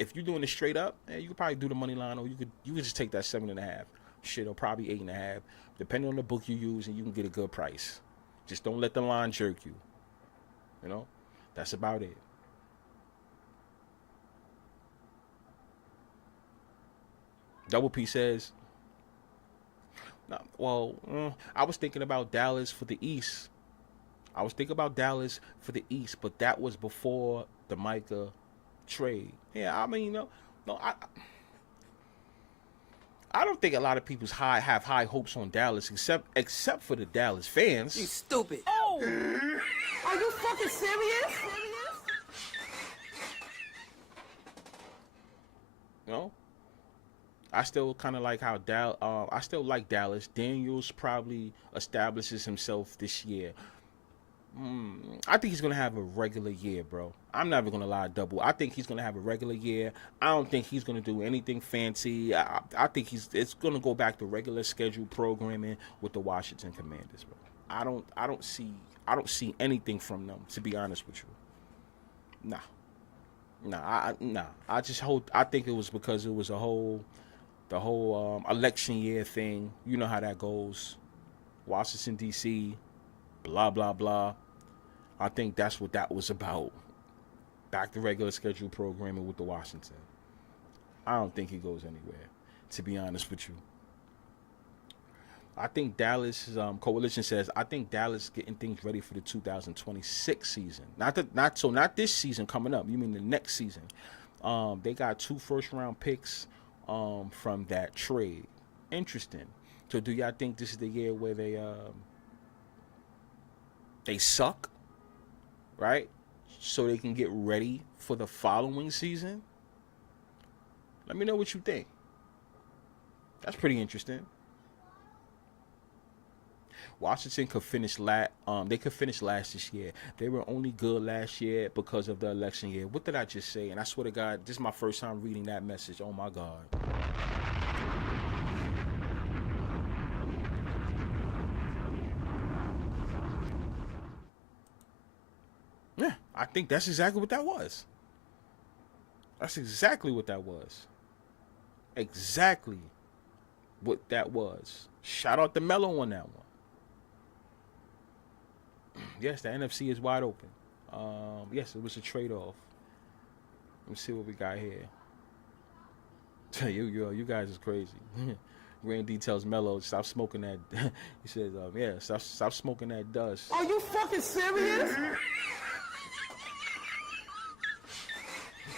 If you're doing it straight up, you could probably do the money line, or you could just take that 7.5. Shit, or probably 8.5. Depending on the book you use, and you can get a good price. Just don't let the line jerk you. You know? That's about it. Double P says, I was thinking about Dallas for the East. But that was before the Micah trade. Yeah, I mean, I don't think a lot of people have high hopes on Dallas, except for the Dallas fans. You stupid. Oh! Are you fucking serious? You know? I still kind of like how I still like Dallas. Daniels probably establishes himself this year. I think he's going to have a regular year, bro. I'm never going to lie, Double. I think he's going to have a regular year. I don't think he's going to do anything fancy. I think it's going to go back to regular scheduled programming with the Washington Commanders, bro. I don't see anything from them, to be honest with you. Nah. I think it was because it was the whole election year thing. You know how that goes. Washington, D.C., blah, blah, blah. I think that's what that was about. Back to regular scheduled programming with the Washington. I don't think he goes anywhere, to be honest with you. I think Dallas, Coalition says, I think Dallas getting things ready for the 2026 season. Not this season coming up. You mean the next season. They got 2 first-round picks from that trade. Interesting. So do y'all think this is the year where they suck, right? So they can get ready for the following season? Let me know what you think. That's pretty interesting. Washington could finish they could finish last this year. They were only good last year because of the election year. What did I just say? And I swear to God, this is my first time reading that message. Oh my God. Yeah, I think that's exactly what that was. That's exactly what that was. Exactly what that was. Shout out to Melo on that one. Yes, the NFC is wide open. Yes, it was a trade-off. Let me see what we got here. You guys is crazy. Randy tells Melo, stop smoking that. He says, stop smoking that dust. Are you fucking serious?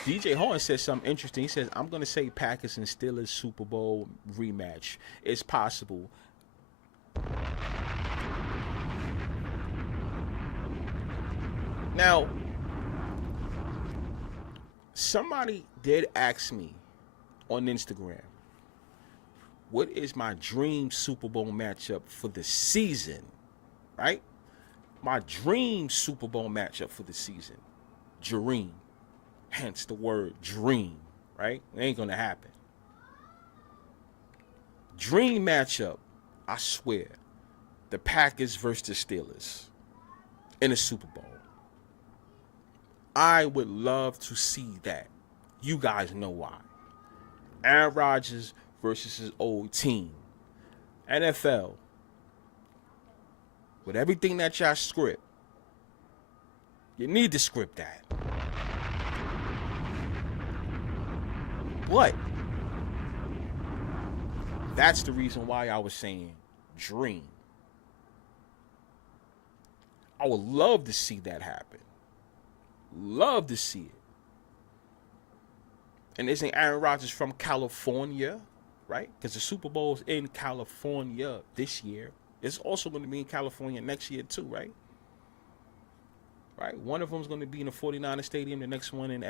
DJ Horn says something interesting. He says, I'm going to say Packers and Steelers Super Bowl rematch. It's possible. Now, somebody did ask me on Instagram, what is my dream Super Bowl matchup for the season, right? My dream Super Bowl matchup for the season. Dream. Hence the word dream, right? It ain't going to happen. Dream matchup, I swear, the Packers versus the Steelers in a Super Bowl. I would love to see that. You guys know why. Aaron Rodgers versus his old team. NFL, with everything that y'all script, you need to script that. But that's the reason why I was saying dream. I would love to see that happen. Love to see it. And isn't Aaron Rodgers from California, right? Because the Super Bowl's in California this year. It's also going to be in California next year too, right? Right? One of them's going to be in the 49er Stadium, the next one in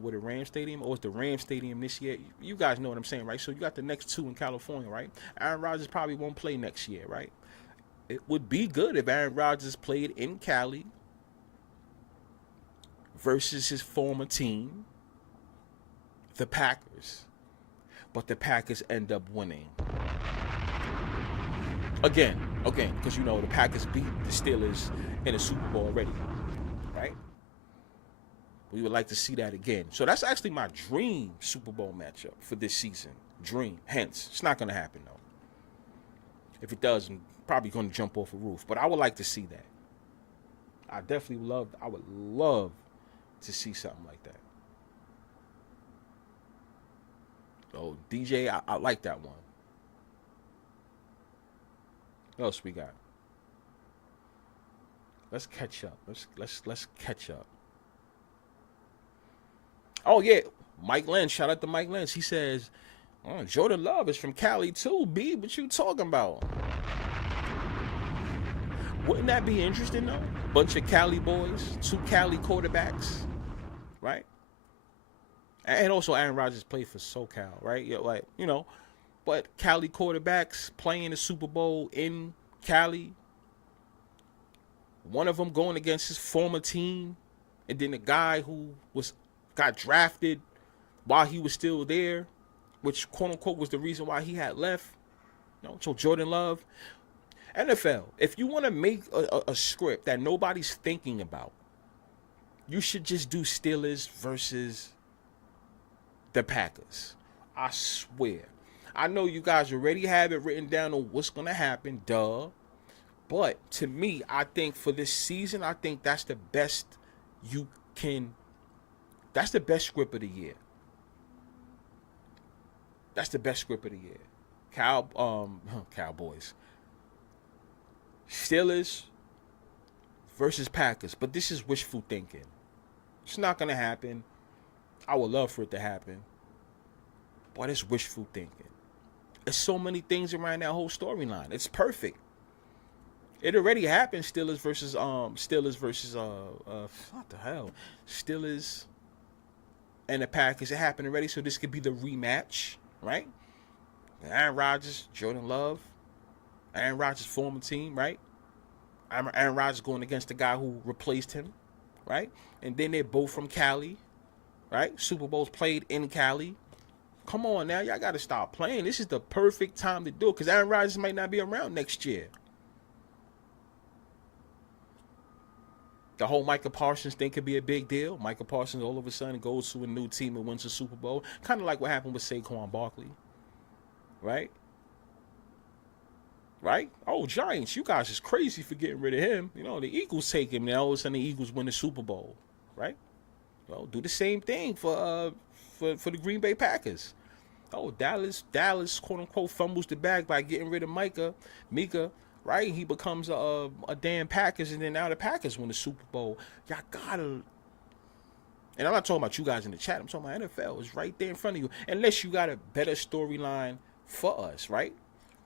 with the Rams Stadium, or it's the Rams Stadium this year. You guys know what I'm saying, right? So you got the next two in California, right? Aaron Rodgers probably won't play next year, right? It would be good if Aaron Rodgers played in Cali versus his former team, the Packers. But the Packers end up winning. Again, because you know the Packers beat the Steelers in the Super Bowl already, right? We would like to see that again. So that's actually my dream Super Bowl matchup for this season. Dream. Hence, it's not going to happen, though. If it does, I'm probably going to jump off a roof. But I would like to see that. I would love to see something like that. So, DJ, I like that one. What else we got? Let's catch up. Let's catch up. Oh yeah, Mike Lynch. Shout out to Mike Lynch. He says, oh, Jordan Love is from Cali too. B, what you talking about? Wouldn't that be interesting though? Bunch of Cali boys, 2 Cali quarterbacks, right? And also Aaron Rodgers played for SoCal, right? Like, you know, but Cali quarterbacks playing the Super Bowl in Cali. One of them going against his former team, and then the guy who got drafted while he was still there, which quote unquote was the reason why he had left. You know, so Jordan Love. NFL, if you want to make a script that nobody's thinking about, you should just do Steelers versus the Packers. I swear. I know you guys already have it written down on what's going to happen, duh. But to me, I think for this season, I think that's the best that's the best script of the year. That's the best script of the year. Cowboys. Steelers versus Packers. But this is wishful thinking. It's not going to happen. I would love for it to happen. But it's wishful thinking. There's so many things around that whole storyline. It's perfect. It already happened. Steelers versus what the hell? Steelers and the Packers. It happened already, so this could be the rematch, right? Aaron Rodgers, Jordan Love, Aaron Rodgers' former team, right? Aaron Rodgers going against the guy who replaced him, right? And then they're both from Cali, right? Super Bowls played in Cali. Come on now, y'all got to stop playing. This is the perfect time to do it because Aaron Rodgers might not be around next year. The whole Micah Parsons thing could be a big deal. Micah Parsons all of a sudden goes to a new team and wins a Super Bowl. Kind of like what happened with Saquon Barkley, right? Right? Oh, Giants, you guys is crazy for getting rid of him. You know, the Eagles take him, and all of a sudden the Eagles win the Super Bowl, right? Well, do the same thing for the Green Bay Packers. Oh, Dallas, quote unquote, fumbles the bag by getting rid of Micah, right? He becomes a damn Packers, and then now the Packers win the Super Bowl. Y'all gotta. And I'm not talking about you guys in the chat. I'm talking about NFL. It's right there in front of you. Unless you got a better storyline for us, right?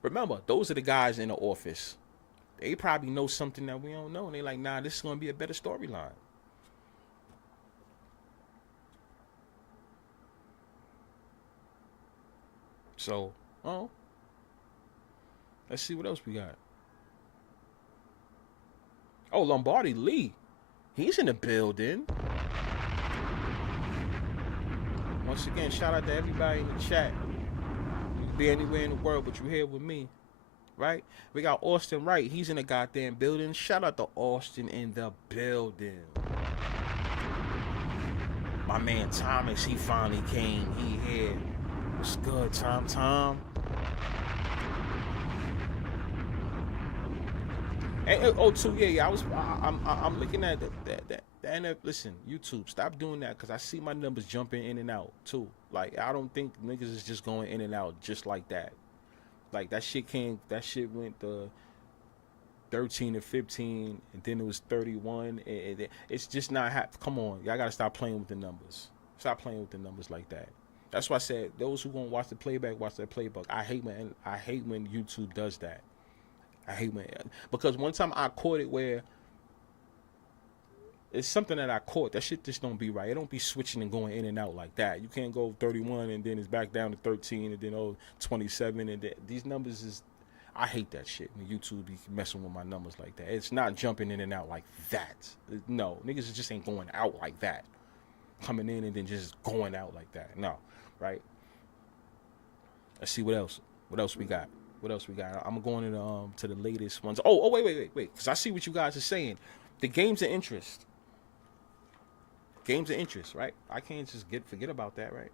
Remember, those are the guys in the office. They probably know something that we don't know. And they're like, nah, this is going to be a better storyline. So, let's see what else we got. Oh, Lombardi Lee. He's in the building. Once again, shout out to everybody in the chat. You can be anywhere in the world, but you're here with me, right? We got Austin Wright. He's in the goddamn building. Shout out to Austin in the building. My man Thomas, he finally came. He here. What's good, Tom? And oh, too, yeah. I'm looking at that. Listen, YouTube, stop doing that because I see my numbers jumping in and out too. Like I don't think niggas is just going in and out just like that. Like that shit went 13 to 15, and then it was 31. It's just not. Come on, y'all gotta stop playing with the numbers. Stop playing with the numbers like that. That's why I said those who gonna watch the playback, watch that playback. I hate when YouTube does that. I hate when, because one time I caught it where it's something that I caught. That shit just don't be right. It don't be switching and going in and out like that. You can't go 31 and then it's back down to 13 and then 27 and then, these numbers is. I hate that shit when YouTube be messing with my numbers like that. It's not jumping in and out like that. No, niggas just ain't going out like that. Coming in and then just going out like that. No, right? Let's see what else. What else we got? I'm going to the latest ones. Oh, wait. Because I see what you guys are saying. The games of interest. Right? I can't just forget about that, right?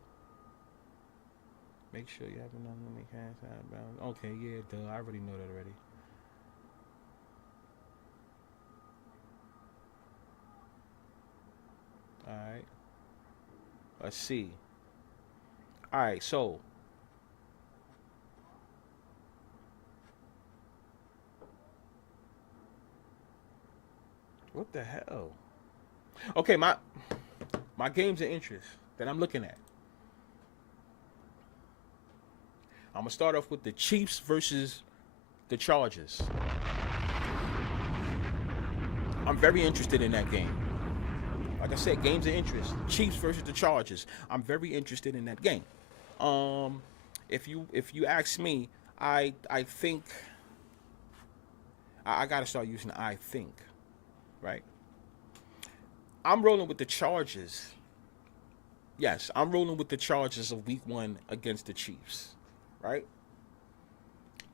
Make sure you have enough money cash out. Okay, yeah, duh. I already know that already. All right. Let's see. All right, so what the hell? Okay, my games of interest that I'm looking at. I'm gonna start off with the Chiefs versus the Chargers. I'm very interested in that game. Like I said, games of interest. Chiefs versus the Chargers. I'm very interested in that game. If you ask me, I think I gotta start using I think, right? I'm rolling with the Chargers. Yes, I'm rolling with the Chargers of Week 1 against the Chiefs, right?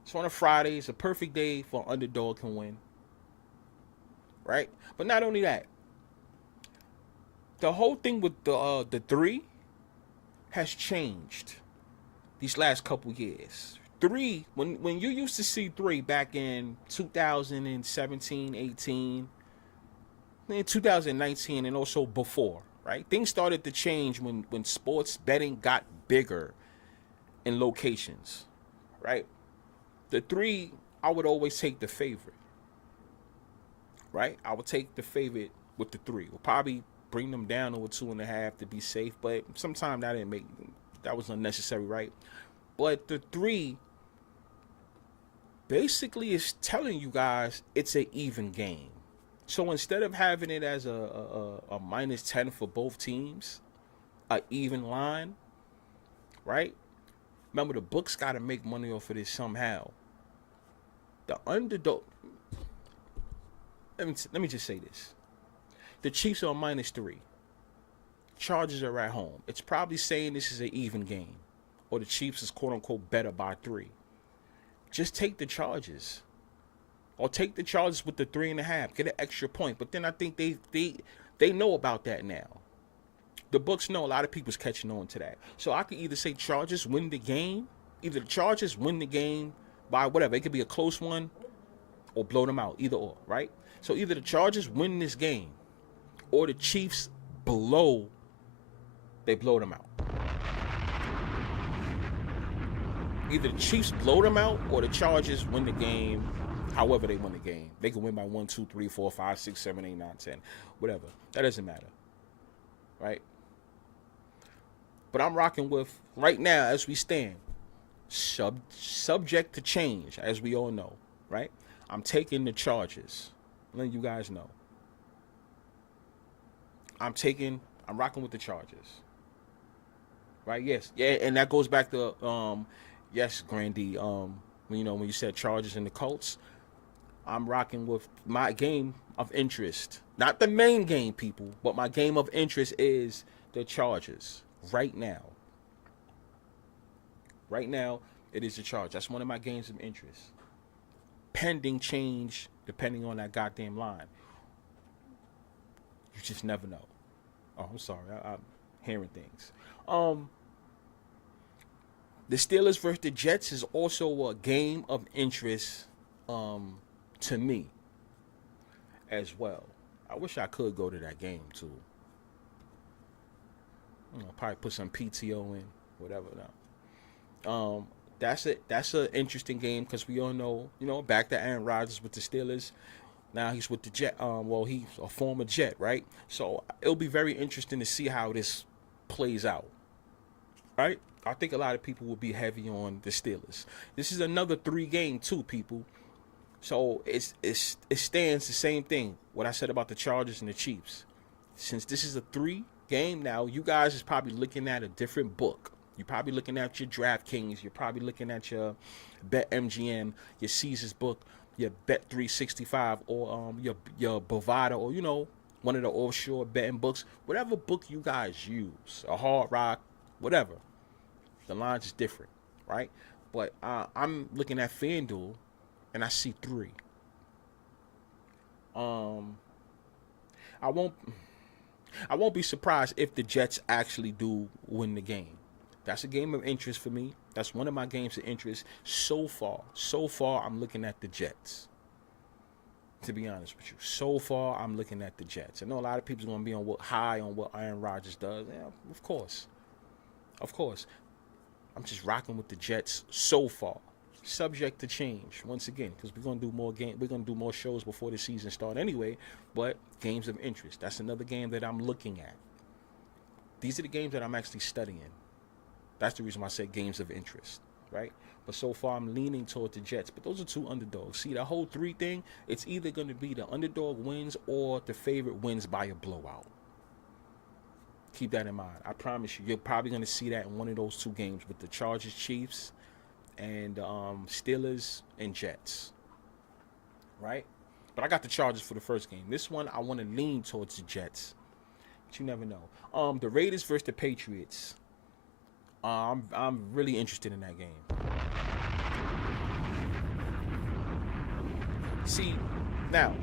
It's on a Friday. It's a perfect day for an underdog can win, right? But not only that, the whole thing with the 3 has changed these last couple years. 3, when you used to see 3 back in 2017, 18, in 2019, and also before, right? Things started to change when sports betting got bigger in locations, right? The 3, I would always take the favorite, right? I would take the favorite with the 3. We'll probably bring them down over 2.5 to be safe, but sometimes that was unnecessary, right? But the 3 basically is telling you guys it's an even game. So instead of having it as a -10 for both teams, an even line, right? Remember, the books got to make money off of this somehow. The underdog. Let me just say this: the Chiefs are -3. Chargers are at home. It's probably saying this is an even game, or the Chiefs is quote unquote better by 3. Just take the Chargers. Or take the Chargers with the 3.5. Get an extra point. But then I think they know about that now. The books know. A lot of people's catching on to that. So I could either say Chargers win the game. Either the Chargers win the game by whatever. It could be a close one or blow them out. Either or, right? So either the Chargers win this game or the Chiefs blow them out. Either the Chiefs blow them out or the Chargers win the game. However they win the game. They can win by 1, 2, 3, 4, 5, 6, 7, 8, 9, 10. Whatever. That doesn't matter. Right? But I'm rocking with, right now, as we stand, subject to change, as we all know. Right? I'm taking the Chargers. Letting you guys know. I'm rocking with the Chargers. Right? Yes. Yeah, and that goes back to, yes, Grandy, when you said Chargers and the Colts. I'm rocking with my game of interest. Not the main game, people, but my game of interest is the Chargers right now. Right now, it is the Chargers. That's one of my games of interest. Pending change, depending on that goddamn line. You just never know. Oh, I'm sorry. hearing things. The Steelers versus the Jets is also a game of interest to me as well. I wish I could go to that game too. Probably put some PTO in, whatever. Now, that's an interesting game because we all know, back to Aaron Rodgers with the Steelers. Now he's with the Jet. He's a former Jet, right? So it'll be very interesting to see how this plays out, right? I think a lot of people will be heavy on the Steelers. This is another 3-game too, people. So it stands the same thing. What I said about the Chargers and the Chiefs. Since this is a 3-game now, you guys is probably looking at a different book. You're probably looking at your DraftKings. You're probably looking at your BetMGM, your Caesars book, your Bet365, or your Bfyre, or one of the offshore betting books. Whatever book you guys use, a Hard Rock, whatever. The lines is different, right? But I'm looking at FanDuel, and I see 3. I won't be surprised if the Jets actually do win the game. That's a game of interest for me. That's one of my games of interest so far. So far, I'm looking at the Jets. To be honest with you, so far I'm looking at the Jets. I know a lot of people are going to be high on what Aaron Rodgers does. Yeah, of course. I'm just rocking with the Jets so far. Subject to change once again, because we're gonna do more we're gonna do more shows before the season starts anyway. But games of interest. That's another game that I'm looking at. These are the games that I'm actually studying. That's the reason why I say games of interest, right? But so far I'm leaning toward the Jets. But those are 2 underdogs. See, that whole 3 thing, it's either gonna be the underdog wins or the favorite wins by a blowout. Keep that in mind. I promise you, you're probably going to see that in one of those 2 games with the Chargers, Chiefs, and Steelers and Jets, right? But I got the Chargers for the first game. This one, I want to lean towards the Jets, but you never know. The Raiders versus the Patriots. I'm really interested in that game. See, now,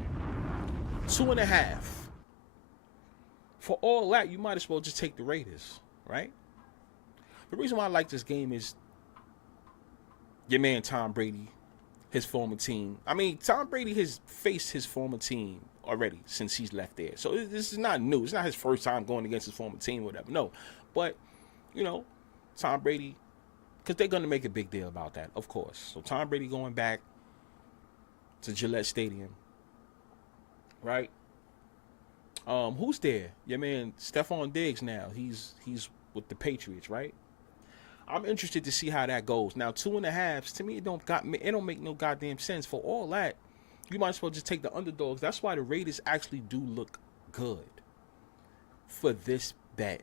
2.5. For all that, you might as well just take the Raiders, right? The reason why I like this game is your man Tom Brady, his former team. I mean, Tom Brady has faced his former team already since he's left there. So this is not new. It's not his first time going against his former team or whatever. No. But, Tom Brady, because they're going to make a big deal about that, of course. So Tom Brady going back to Gillette Stadium, right? Who's there? Your man Stephon Diggs now. He's with the Patriots, right? I'm interested to see how that goes. Now, 2.5 to me, it don't make no goddamn sense. For all that, you might as well just take the underdogs. That's why the Raiders actually do look good for this bet.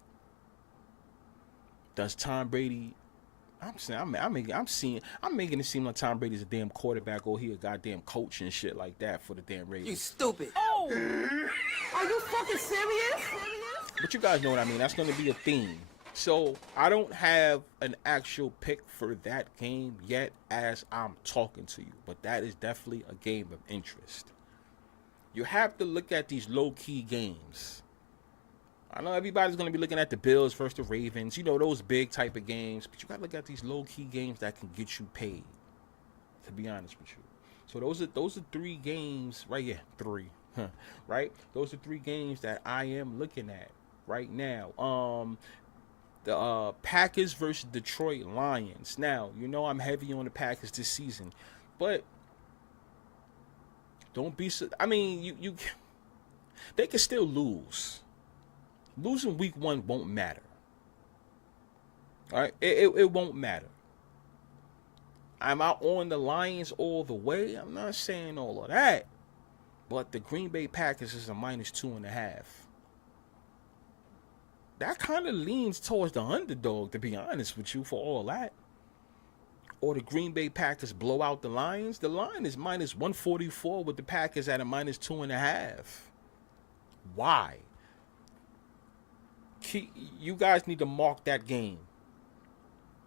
Does Tom Brady? I'm making it seem like Tom Brady's a damn quarterback or he a goddamn coach and shit like that for the damn Raiders. You stupid. Oh! Are you fucking serious? But you guys know what I mean. That's going to be a theme. So I don't have an actual pick for that game yet as I'm talking to you. But that is definitely a game of interest. You have to look at these low-key games. I know everybody's going to be looking at the Bills versus the Ravens. Those big type of games. But you got to look at these low-key games that can get you paid. To be honest with you. So those are 3 games right here. 3. Right? Those are 3 games that I am looking at right now. The Packers versus Detroit Lions. Now, I'm heavy on the Packers this season. But don't be so... I mean, they can still lose. Losing week 1 won't matter. All right? It won't matter. Am I on the Lions all the way? I'm not saying all of that. But the Green Bay Packers is a -2.5. That kind of leans towards the underdog, to be honest with you, for all that. Or the Green Bay Packers blow out the Lions. The line is -144 with the Packers at a -2.5. Why? You guys need to mark that game.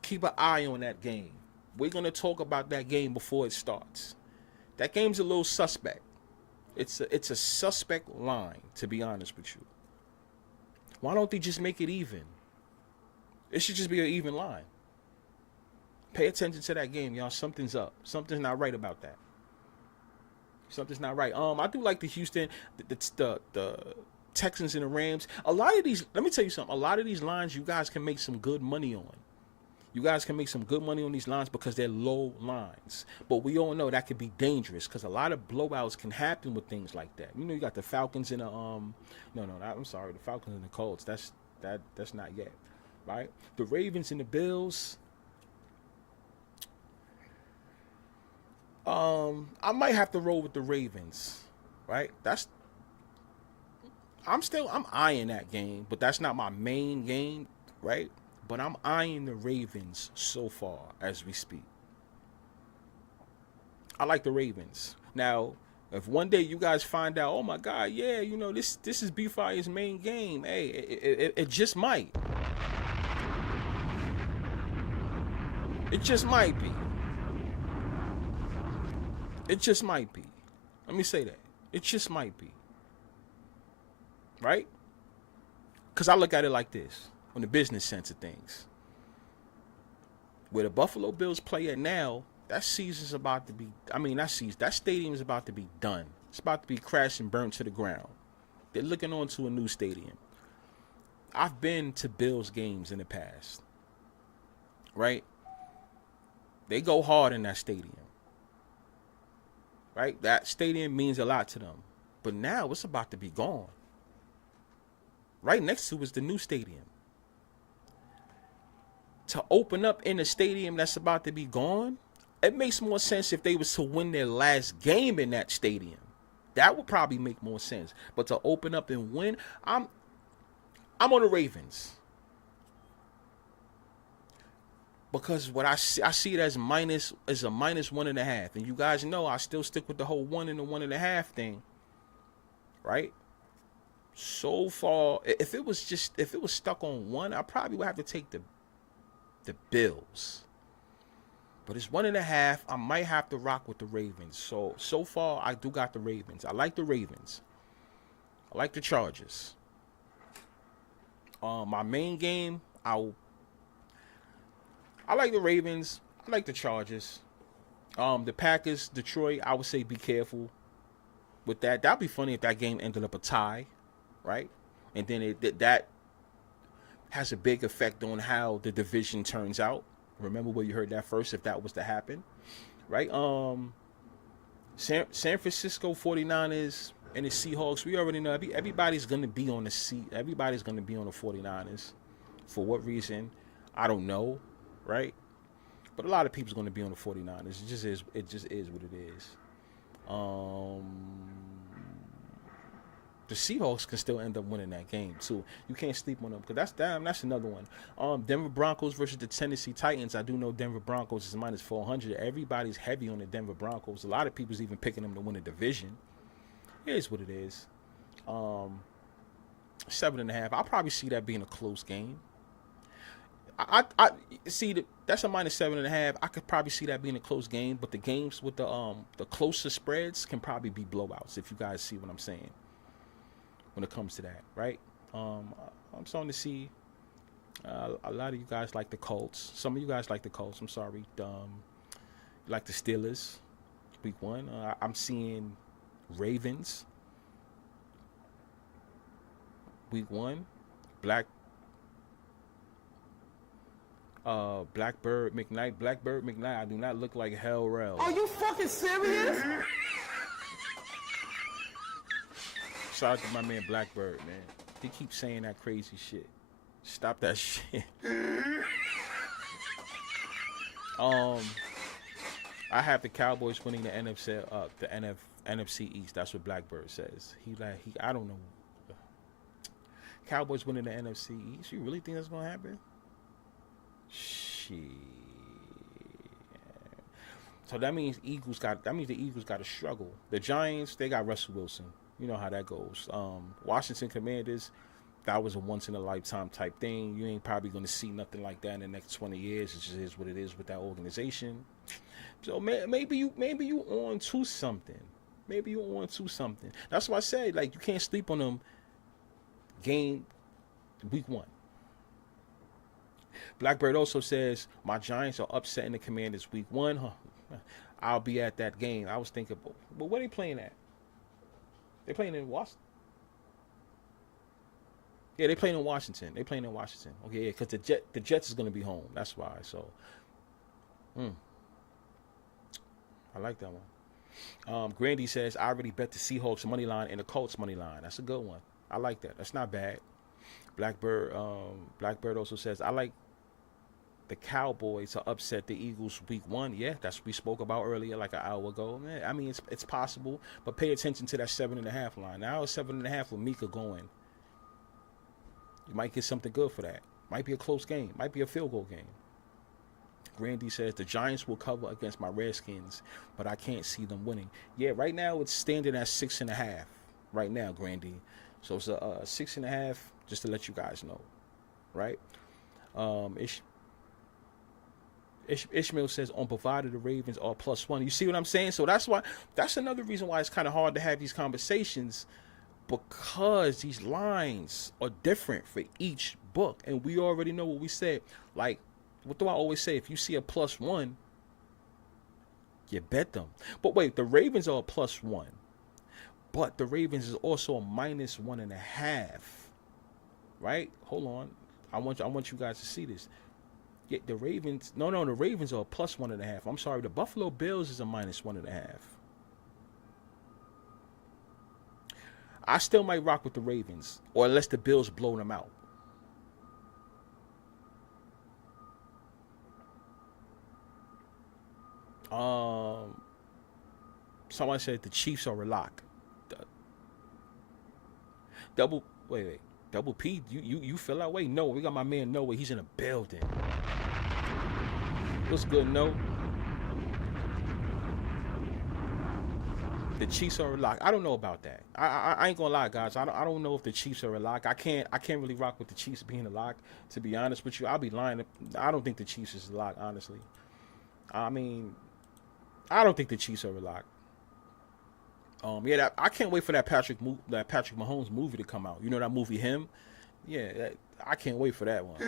Keep an eye on that game. We're going to talk about that game before it starts. That game's a little suspect. It's a suspect line, to be honest with you. Why don't they just make it even? It should just be an even line. Pay attention to that game, y'all. Something's up. Something's not right about that. Something's not right. I do like the Houston, the Texans and the Rams. A lot of these, let me tell you something. A lot of these lines, you guys can make some good money on. You guys can make some good money on these lines because they're low lines. But we all know that could be dangerous because a lot of blowouts can happen with things like that. You know, you got the Falcons and the I'm sorry, the Falcons and the Colts. That's not yet, right? The Ravens and the Bills. I might have to roll with the Ravens, right? I'm eyeing that game, but that's not my main game, right? But I'm eyeing the Ravens so far as we speak. I like the Ravens. Now, if one day you guys find out, oh my God, yeah, you know, this is Bfyre's main game, hey, it just might. It just might be. It just might be. Let me say that. It just might be. Right? Because I look at it like this, on the business sense of things. Where the Buffalo Bills play at now, that season's about to be, that stadium is about to be done. It's about to be crashed and burnt to the ground. They're looking on to a new stadium. I've been to Bills games in the past. Right? They go hard in that stadium. Right? That stadium means a lot to them. But now it's about to be gone. Right next to is the new stadium. To open up in a stadium that's about to be gone, it makes more sense if they was to win their last game in that stadium. That would probably make more sense. But to open up and win, I'm on the Ravens. Because what I see it as a -1.5. And you guys know I still stick with the whole 1 and the 1.5 thing. Right? So far, if it was stuck on 1, I probably would have to take the Bills. But it's 1.5. I might have to rock with the Ravens. So far, I do got the Ravens. I like the Ravens. I like the Chargers. My main game, I like the Ravens. I like the Chargers. The Packers, Detroit, I would say be careful with that. That'd be funny if that game ended up a tie, right? And then that has a big effect on how the division turns out. Remember where you heard that first if that was to happen, right? San Francisco 49ers and the Seahawks, we already know everybody's going to be on everybody's going to be on the 49ers. For what reason? I don't know. Right? But a lot of people's going to be on the 49ers. It just is what it is. The Seahawks can still end up winning that game too. You can't sleep on them because that's another one. Denver Broncos versus the Tennessee Titans. I do know Denver Broncos is -400. Everybody's heavy on the Denver Broncos. A lot of people's even picking them to win a division. It is what it is. 7.5. I'll probably see that being a close game. I see that's a -7.5. I could probably see that being a close game, but the games with the closer spreads can probably be blowouts if you guys see what I'm saying when it comes to that, right? I'm starting to see a lot of you guys like the Colts. Some of you guys like the Colts. I'm sorry, like the Steelers. Week 1, I'm seeing Ravens. Week 1, Blackbird McKnight. I do not look like Hell Rel. Are you fucking serious? Shout out to my man Blackbird, man. He keeps saying that crazy shit. Stop that shit. I have the Cowboys winning the NFC East. That's what Blackbird says. I don't know. Cowboys winning the NFC East. You really think that's gonna happen? Shit. So that means the Eagles got to struggle. The Giants, they got Russell Wilson. You know how that goes. Washington Commanders, that was a once in a lifetime type thing. You ain't probably gonna see nothing like that in the next 20 years. It just is what it is with that organization. So maybe you on to something. Maybe you on to something. That's why I said, like, you can't sleep on them game week 1. Blackbird also says, my Giants are upsetting the Commanders week 1. Huh. I'll be at that game. I was thinking, but where they playing at? They playing in Washington. Yeah, they playing in Washington. Okay, yeah, because the Jets is going to be home. That's why. So, I like that one. Grandy says, I already bet the Seahawks money line and the Colts money line. That's a good one. I like that. That's not bad. Blackbird also says, I like the Cowboys to upset the Eagles week 1. Yeah, that's what we spoke about earlier, like an hour ago. Man, I mean, it's possible, but pay attention to that 7.5 line. Now it's 7.5 with Micah going. You might get something good for that. Might be a close game. Might be a field goal game. Grandy says, the Giants will cover against my Redskins, but I can't see them winning. Yeah, right now it's standing at 6.5. Right now, Grandy. So it's a 6.5, just to let you guys know. Right? Ishmael says, on Bfyre, the Ravens are +1. You see what I'm saying? So that's another reason why it's kind of hard to have these conversations, because these lines are different for each book. And we already know what we said. Like, what do I always say? If you see a +1, you bet them. But wait, the Ravens are a +1. But the Ravens is also a -1.5. Right? Hold on. I want you guys to see this. Yeah, the Ravens. No, the Ravens are a +1.5. I'm sorry. The Buffalo Bills is a -1.5. I still might rock with the Ravens, or unless the Bills blow them out. Someone said the Chiefs are a lock. Double P, you feel that way? No, we got my man Noah. He's in a building. What's good, No? The Chiefs are a lock. I don't know about that. I ain't gonna lie, guys. I don't know if the Chiefs are a lock. I can't really rock with the Chiefs being a lock. To be honest with you, I'll be lying. I don't think the Chiefs is a lock, honestly. I mean, I don't think the Chiefs are a lock. Yeah, I can't wait for that Patrick Mahomes movie to come out. You know that movie, Him? Yeah, I can't wait for that one.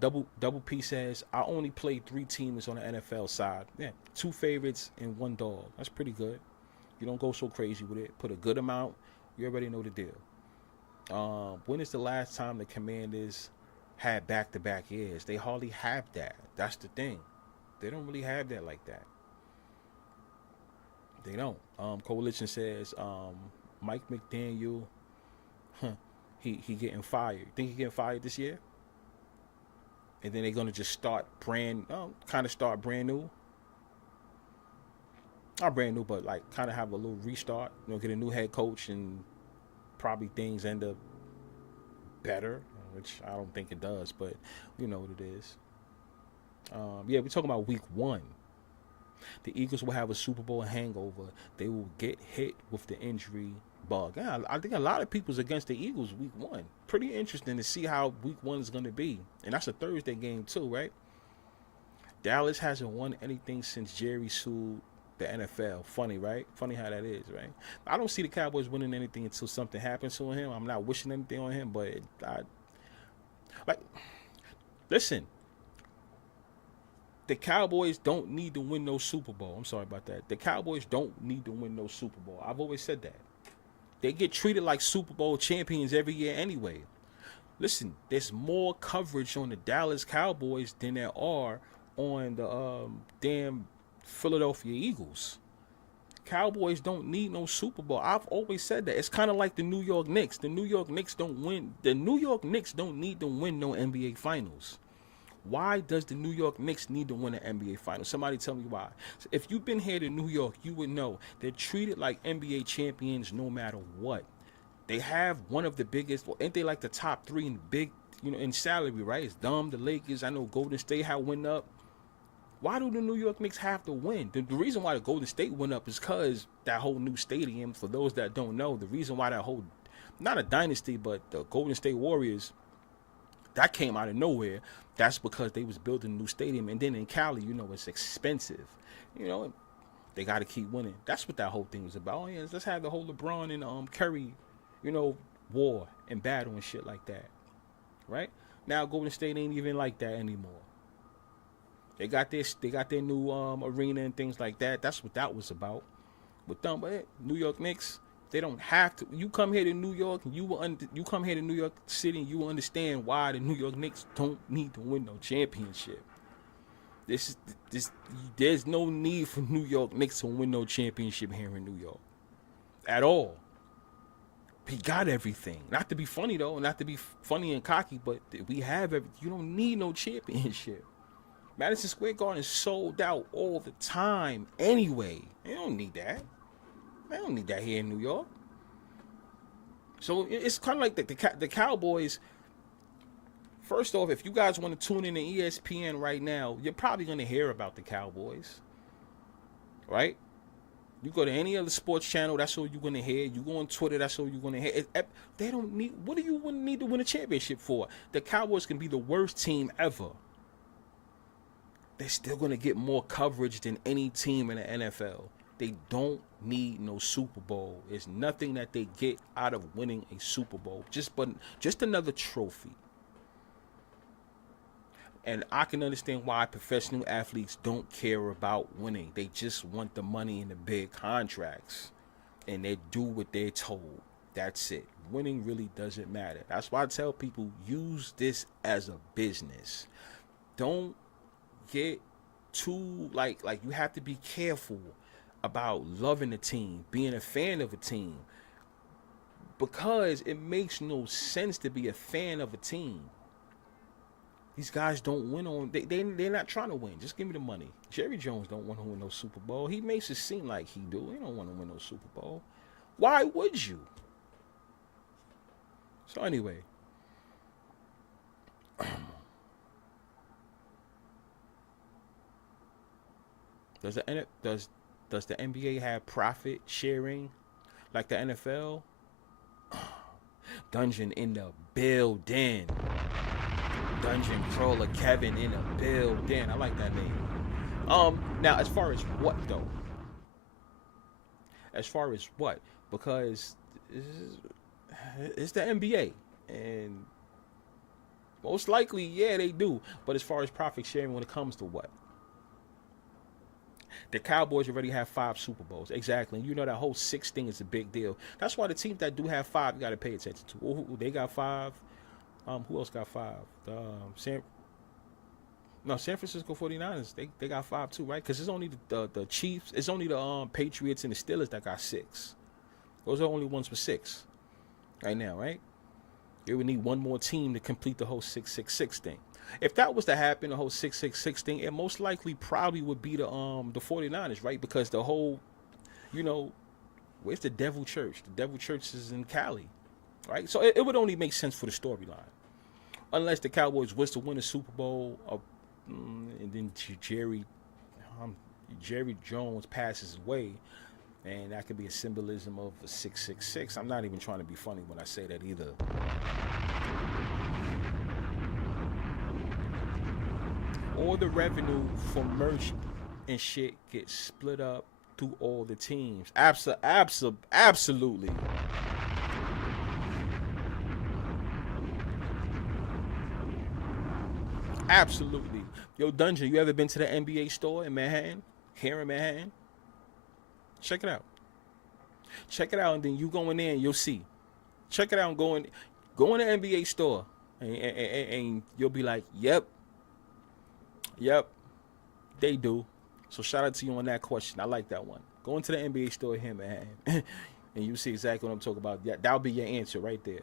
Double P says, I only played 3 teams on the NFL side. Yeah, 2 favorites and 1 dog. That's pretty good. You don't go so crazy with it. Put a good amount. You already know the deal. When is the last time the Commanders had back-to-back years? They hardly have that. That's the thing. They don't really have that like that. They don't. Coalition says, Mike McDaniel, he getting fired. Think he getting fired this year? And then they're gonna just start brand new. Not brand new, but like kind of have a little restart. Get a new head coach, and probably things end up better, which I don't think it does, but you know what it is. Yeah, we're talking about week 1. The Eagles will have a Super Bowl hangover. They will get hit with the injury bug. Yeah, I think a lot of people's against the Eagles week 1. Pretty interesting to see how week 1 is going to be. And that's a Thursday game too, right? Dallas hasn't won anything since Jerry sued the NFL. Funny, right? Funny how that is, right? I don't see the Cowboys winning anything until something happens to him. I'm not wishing anything on him, but listen, the Cowboys don't need to win no Super Bowl. I'm sorry about that. The Cowboys don't need to win no Super Bowl. I've always said that. They get treated like Super Bowl champions every year anyway. Listen, there's more coverage on the Dallas Cowboys than there are on the damn Philadelphia Eagles. Cowboys don't need no Super Bowl. I've always said that. It's kind of like the New York Knicks. The New York Knicks don't win. The New York Knicks don't need to win no NBA Finals. Why does the New York Knicks need to win an NBA Finals? Somebody tell me why. So if you've been here to New York, you would know they're treated like NBA champions no matter what. They have one of the biggest, ain't they like the top 3 in big, in salary, right? It's them, the Lakers. I know Golden State went up. Why do the New York Knicks have to win? The reason why the Golden State went up is because that whole new stadium. For those that don't know, the reason why that whole, not a dynasty, but the Golden State Warriors, that came out of nowhere. That's because they was building a new stadium. And then in Cali, it's expensive. They got to keep winning. That's what that whole thing was about. Oh, yeah, let's have the whole LeBron and Curry, you know, war and battle and shit like that, right? Now Golden State ain't even like that anymore. They got their new arena and things like that. That's what that was about. With them, but New York Knicks, they don't have to. You come here to New York, and you come here to New York City, and you will understand why the New York Knicks don't need to win no championship. There's no need for New York Knicks to win no championship here in New York at all. We got everything. Not to be funny though, not to be funny and cocky, but we have everything. You don't need no championship. Madison Square Garden is sold out all the time anyway. You don't need that. I don't need that here in New York. So it's kind of like the Cowboys. First off, if you guys want to tune in to ESPN right now, you're probably going to hear about the Cowboys, right? You go to any other sports channel, that's all you're going to hear. You go on Twitter, that's all you're going to hear. They don't need. What do you need to win a championship for? The Cowboys can be the worst team ever. They're still going to get more coverage than any team in the NFL. They don't need no Super Bowl. There's nothing that they get out of winning a Super Bowl. Just another trophy. And I can understand why professional athletes don't care about winning. They just want the money and the big contracts. And they do what they're told. That's it. Winning really doesn't matter. That's why I tell people, use this as a business. Don't get too, like you have to be careful about loving a team, being a fan of a team. Because it makes no sense to be a fan of a team. These guys don't win on. They're not trying to win. Just give me the money. Jerry Jones don't want to win no Super Bowl. He makes it seem like he do. He don't want to win no Super Bowl. Why would you? So anyway, does the NBA have profit sharing like the NFL? Dungeon in the building. Dungeon Crawler Kevin in the building. I like that name. Now as far as what though? As far as what? Because it's the NBA, and most likely, yeah, they do. But as far as profit sharing, when it comes to what? The Cowboys already have 5 Super Bowls. Exactly. And you know that whole 6 thing is a big deal. That's why the teams that do have 5, you got to pay attention to. They got 5. Who else got 5? San Francisco 49ers. They got 5 too, right? Because it's only the Chiefs. It's only the Patriots and the Steelers that got 6. Those are the only ones with 6 right now, right? You would need one more team to complete the whole 666 thing. If that was to happen, the whole 666 thing, it most likely probably would be the 49ers, right? Because the whole, where's the Devil Church? The Devil Church is in Cali, right? So it would only make sense for the storyline. Unless the Cowboys was to win a Super Bowl, and then Jerry Jones passes away, and that could be a symbolism of a 666. I'm not even trying to be funny when I say that either. All the revenue for merch and shit gets split up through all the teams. Absolutely. Absolutely. Yo, Dungeon, you ever been to the NBA store in Manhattan? Here in Manhattan? Check it out. Check it out, and then you go in there and you'll see. Check it out and go in the NBA store, and you'll be like, yep, they do. So shout out to you on that question. I like that one. Go into the NBA store here in Manhattan, and you see exactly what I'm talking about. Yeah, that'll be your answer right there.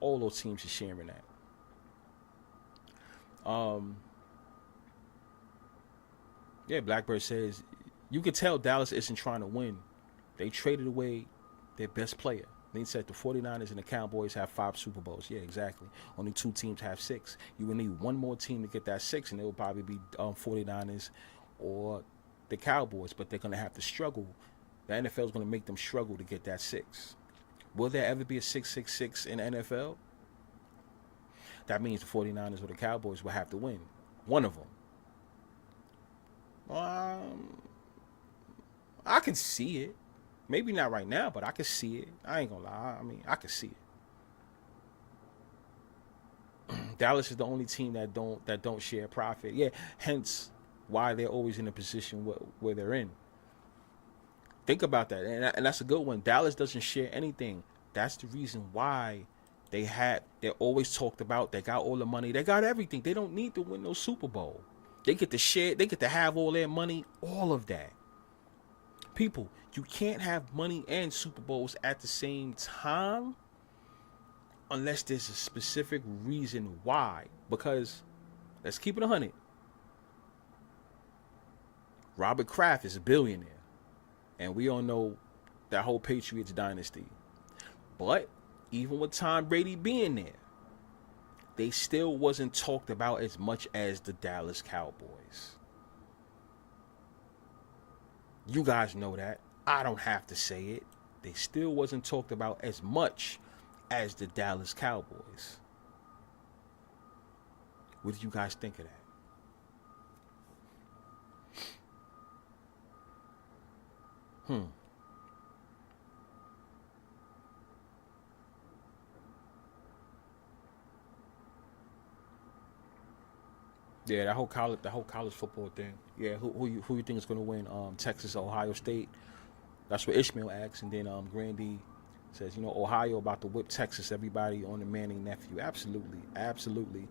All those teams are sharing that. Yeah, Blackbird says, you can tell Dallas isn't trying to win. They traded away their best player. They said the 49ers and the Cowboys have 5 Super Bowls. Yeah, exactly. Only 2 teams have 6. You will need one more team to get that 6, and it will probably be 49ers or the Cowboys, but they're going to have to struggle. The NFL is going to make them struggle to get that 6. Will there ever be a 666 in the NFL? That means the 49ers or the Cowboys will have to win. One of them. I can see it. Maybe not right now, but I can see it. I ain't gonna lie. I mean, I can see it. Dallas is the only team that don't share profit. Yeah, hence why they're always in a position where they're in. Think about that, and that's a good one. Dallas doesn't share anything. That's the reason why they're always talked about. They got all the money. They got everything. They don't need to win no Super Bowl. They get to share. They get to have all their money. All of that. People, you can't have money and Super Bowls at the same time unless there's a specific reason why. Because let's keep it 100. Robert Kraft is a billionaire. And we all know that whole Patriots dynasty. But even with Tom Brady being there, they still wasn't talked about as much as the Dallas Cowboys. You guys know that. I don't have to say it. They still wasn't talked about as much as the Dallas Cowboys. What do you guys think of that? Yeah, that whole college football thing. Yeah, who you think is gonna win? Texas, Ohio State. That's what Ishmael asks, and then Grandy says, Ohio about to whip Texas. Everybody on the Manning nephew. Absolutely, absolutely.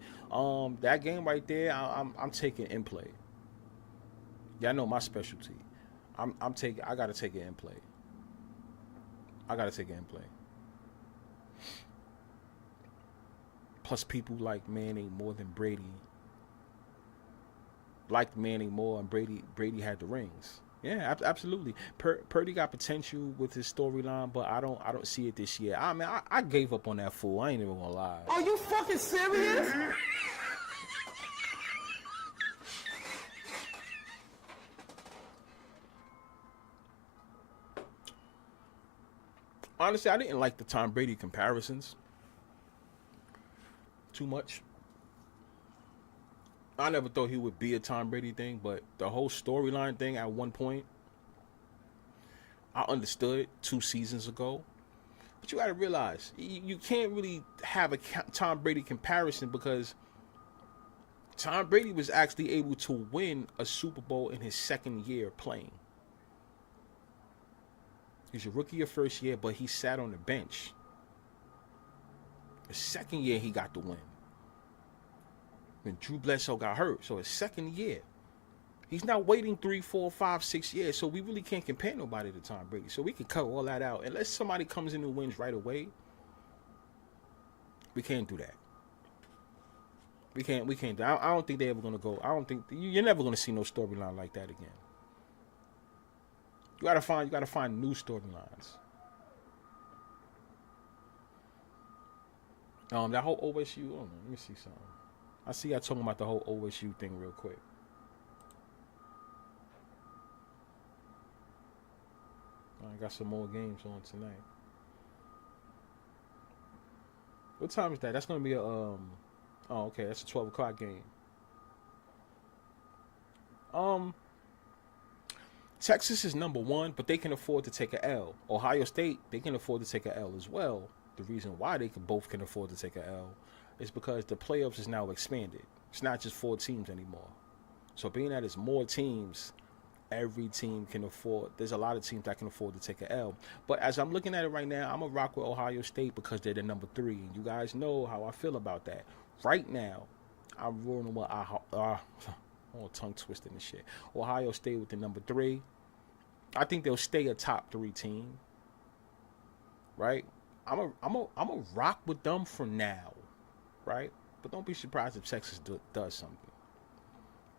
That game right there, I'm taking in play. Yeah, I know my specialty. I gotta take it in play. I gotta take it in play. Plus, people like Manning more than Brady. Liked Manning more, and Brady had the rings. Yeah, absolutely. Purdy got potential with his storyline, but I don't see it this year. I mean, I gave up on that fool. I ain't even gonna lie. Are you fucking serious? Honestly, I didn't like the Tom Brady comparisons too much. I never thought he would be a Tom Brady thing, but the whole storyline thing at one point, I understood 2 seasons ago. But you got to realize, you can't really have a Tom Brady comparison because Tom Brady was actually able to win a Super Bowl in his second year playing. He's a rookie your first year, but he sat on the bench. The second year, he got the win. When Drew Bledsoe got hurt, so his second year. He's not waiting 3, 4, 5, 6 years, so we really can't compare nobody to Tom Brady. So we can cut all that out. Unless somebody comes in and wins right away, we can't do that. We can't. I don't think they're ever going to go. I don't think you're never going to see no storyline like that again. You gotta find new storylines. That whole OSU. Hold on, let me see something. I see y'all talking about the whole OSU thing real quick. I got some more games on tonight. What time is that? That's gonna be a Oh, okay, that's a 12 o'clock game. Texas is number 1, but they can afford to take a L. Ohio State, they can afford to take a L as well. The reason why they both can afford to take a L is because the playoffs is now expanded. It's not just 4 teams anymore. So being that it's more teams, every team can afford. There's a lot of teams that can afford to take a L. But as I'm looking at it right now, I'm gonna rock with Ohio State because they're the number 3, and you guys know how I feel about that. Right now, I'm rolling with all tongue twisting and shit. Ohio State with the number 3. I think they'll stay a top 3 team. Right? I'm a rock with them for now. Right? But don't be surprised if Texas does something.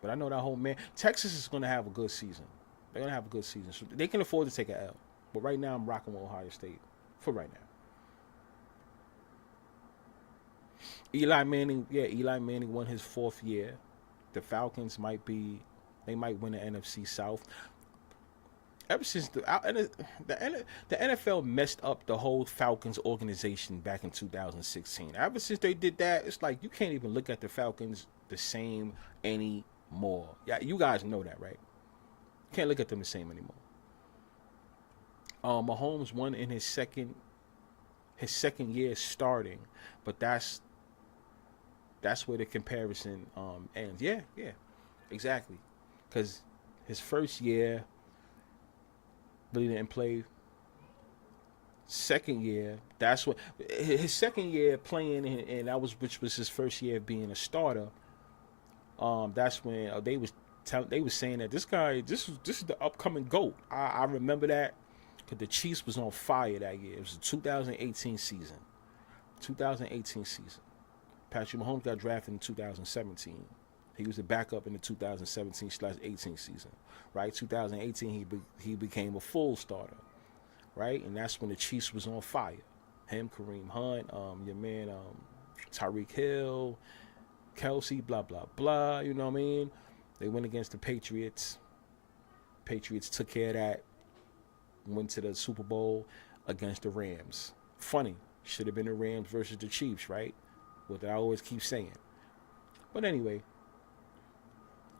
But I know that whole Texas is going to have a good season. They're going to have a good season. So they can afford to take an L. But right now, I'm rocking with Ohio State for right now. Eli Manning won his 4th year. The Falcons might win the NFC South. Ever since the NFL messed up the whole Falcons organization back in 2016. Ever since they did that, it's like you can't even look at the Falcons the same anymore. Yeah, you guys know that, right? You can't look at them the same anymore. Mahomes won in his second year starting, but that's where the comparison ends. Yeah, exactly. Because his first year, really didn't play. Second year, that's what his second year playing, and that was which was his first year being a starter. That's when they was saying that this guy, this is the upcoming GOAT. I remember that because the Chiefs was on fire that year. It was the 2018 season. 2018 season. Patrick Mahomes got drafted in 2017. He was the backup in the 2017/18 season, right? 2018, he became a full starter, right? And that's when the Chiefs was on fire. Him, Kareem Hunt, your man Tyreek Hill, Kelsey, blah blah blah. You know what I mean? They went against the Patriots. Patriots took care of that. Went to the Super Bowl against the Rams. Funny, should have been the Rams versus the Chiefs, right? What I always keep saying. But anyway,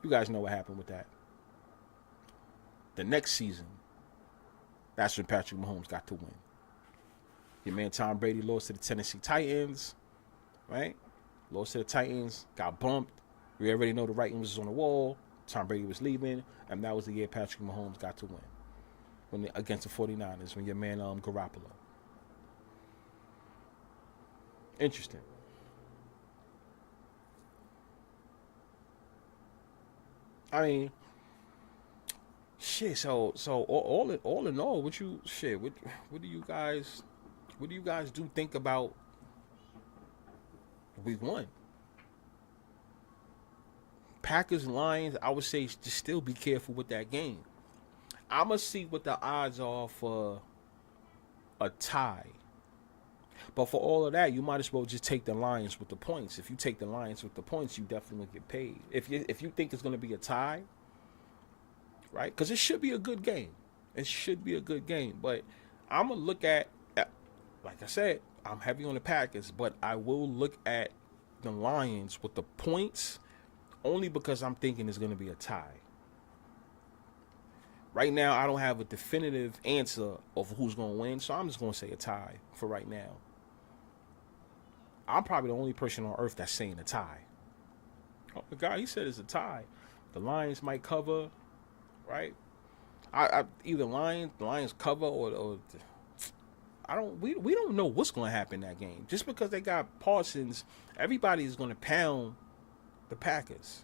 you guys know what happened with that. The next season, that's when Patrick Mahomes got to win. Your man Tom Brady lost to the Tennessee Titans, right? Lost to the Titans, got bumped. We already know the writing was on the wall. Tom Brady was leaving, and that was the year Patrick Mahomes got to win against the 49ers when your man Garoppolo. Interesting. I mean, shit. So all in all, what do you guys think about week 1? Packers Lions. I would say just still be careful with that game. I'ma see what the odds are for a tie. But for all of that, you might as well just take the Lions with the points. If you take the Lions with the points, you definitely get paid. If you think it's going to be a tie, right? Because it should be a good game. It should be a good game. But I'm going to look at, like I said, I'm heavy on the Packers, but I will look at the Lions with the points only because I'm thinking it's going to be a tie. Right now, I don't have a definitive answer of who's going to win, so I'm just going to say a tie for right now. I'm probably the only person on earth that's saying a tie. Oh, the guy, he said it's a tie. The Lions might cover, right? Either the Lions cover or we don't know what's going to happen in that game. Just because they got Parsons, everybody is going to pound the Packers.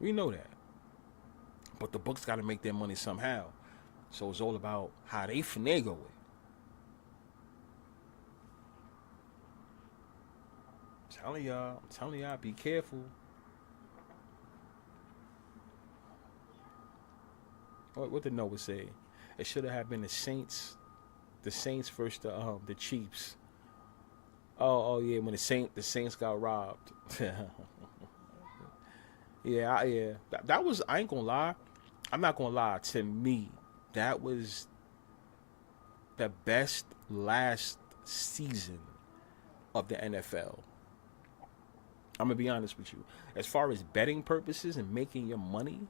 We know that. But the books got to make their money somehow. So it's all about how they finagle it. I'm telling y'all, be careful. What did Noah say? It should have been the Saints versus the Chiefs. Oh yeah, when the Saints got robbed. yeah. That was, I ain't gonna lie. I'm not gonna lie. To me, that was the best last season of the NFL. I'm going to be honest with you. As far as betting purposes and making your money,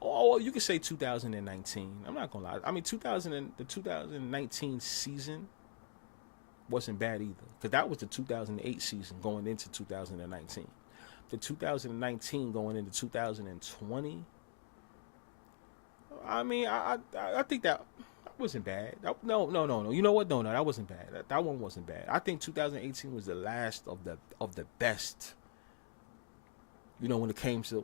you could say 2019. I'm not going to lie. I mean, the 2019 season wasn't bad either. Because that was the 2008 season going into 2019. The 2019 going into 2020, I mean, I think that wasn't bad. No. You know what? No, that wasn't bad. That one wasn't bad. I think 2018 was the last of the best. You know, when it came to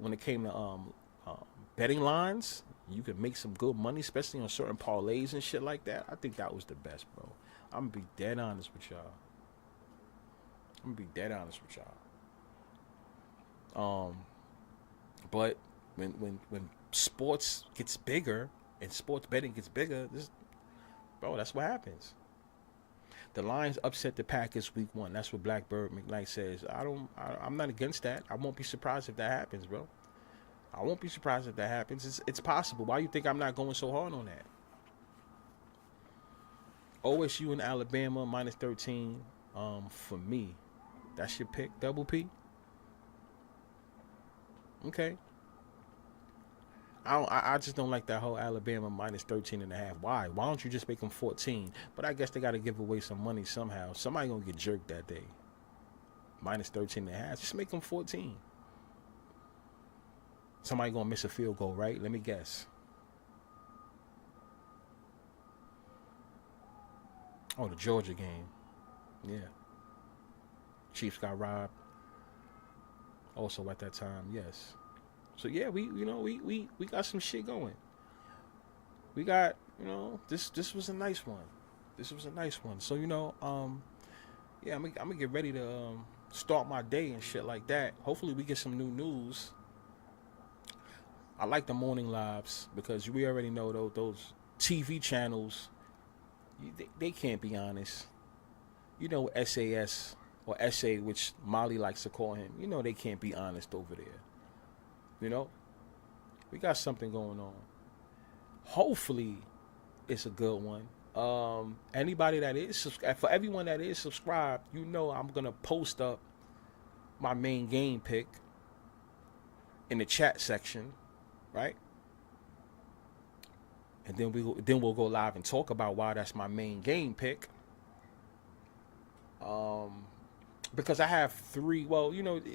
betting lines, you could make some good money, especially on certain parlays and shit like that. I think that was the best, bro. I'm gonna be dead honest with y'all. But when sports gets bigger and sports betting gets bigger, that's what happens. The Lions upset the Packers week 1. That's what Blackbird McKnight says. I'm not against that. I won't be surprised if that happens, bro. I won't be surprised if that happens. It's possible. Why you think I'm not going so hard on that? OSU and Alabama -13. For me, that's your pick. Double P. Okay. I just don't like that whole Alabama minus 13.5. Why? Why don't you just make them 14? But I guess they got to give away some money somehow. Somebody gonna get jerked that day. Minus 13.5. Just make them 14. Somebody gonna miss a field goal, right? Let me guess. Oh, the Georgia game. Yeah. Chiefs got robbed. Also at that time, yes. So yeah, we got some shit going. We got, this was a nice one. This was a nice one. So, yeah, I'm gonna get ready to start my day and shit like that. Hopefully we get some new news. I like the morning lives because we already know those TV channels, they can't be honest. SAS or SA, which Molly likes to call him, they can't be honest over there. We got something going on. Hopefully it's a good one. Anybody that is, for everyone that is subscribed, I'm going to post up my main game pick in the chat section, right? And then we'll go live and talk about why that's my main game pick. Because I have three. Well,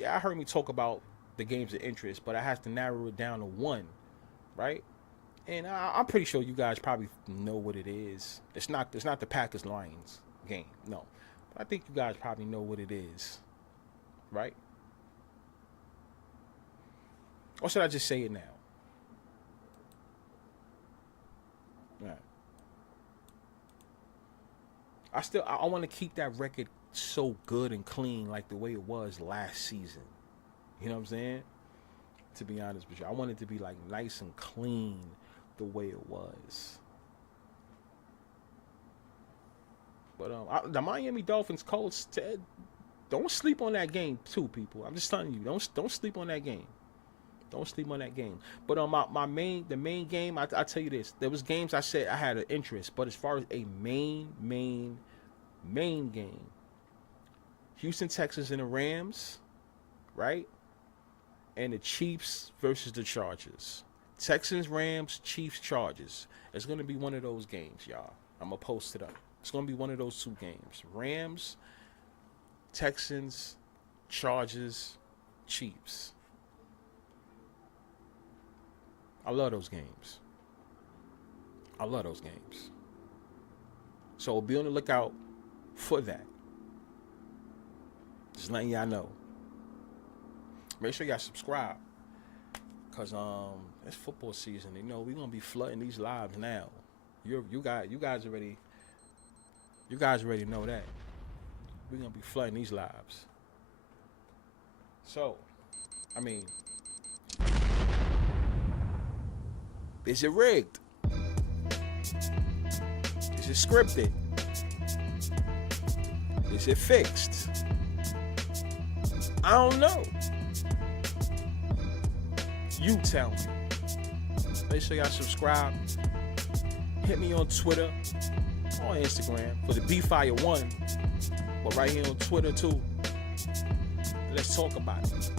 I heard me talk about the games of interest, but I have to narrow it down to one, right? And I'm pretty sure you guys probably know what it is. It's not the Packers Lions game, no. But I think you guys probably know what it is, right? Or should I just say it now? Right. I want to keep that record so good and clean like the way it was last season. You know what I'm saying? To be honest with you, I want it to be like nice and clean the way it was. But the Miami Dolphins Colts, don't sleep on that game too, people. I'm just telling you, don't sleep on that game. Don't sleep on that game. But on the main game, I tell you this, there was games I said I had an interest, but as far as a main game, Houston Texans and the Rams, right? And the Chiefs versus the Chargers. Texans, Rams, Chiefs, Chargers. It's going to be one of those games, y'all. I'm going to post it up. It's going to be one of those two games. Rams, Texans, Chargers, Chiefs. I love those games. I love those games. So be on the lookout for that. Just letting y'all know. Make sure y'all subscribe. Cause it's football season. We're gonna be flooding these lives now. You guys already know that. We're gonna be flooding these lives. So, is it rigged? Is it scripted? Is it fixed? I don't know. You tell me. Make sure y'all subscribe. Hit me on Twitter, on Instagram for the Bfyre 1, but right here on Twitter too. Let's talk about it.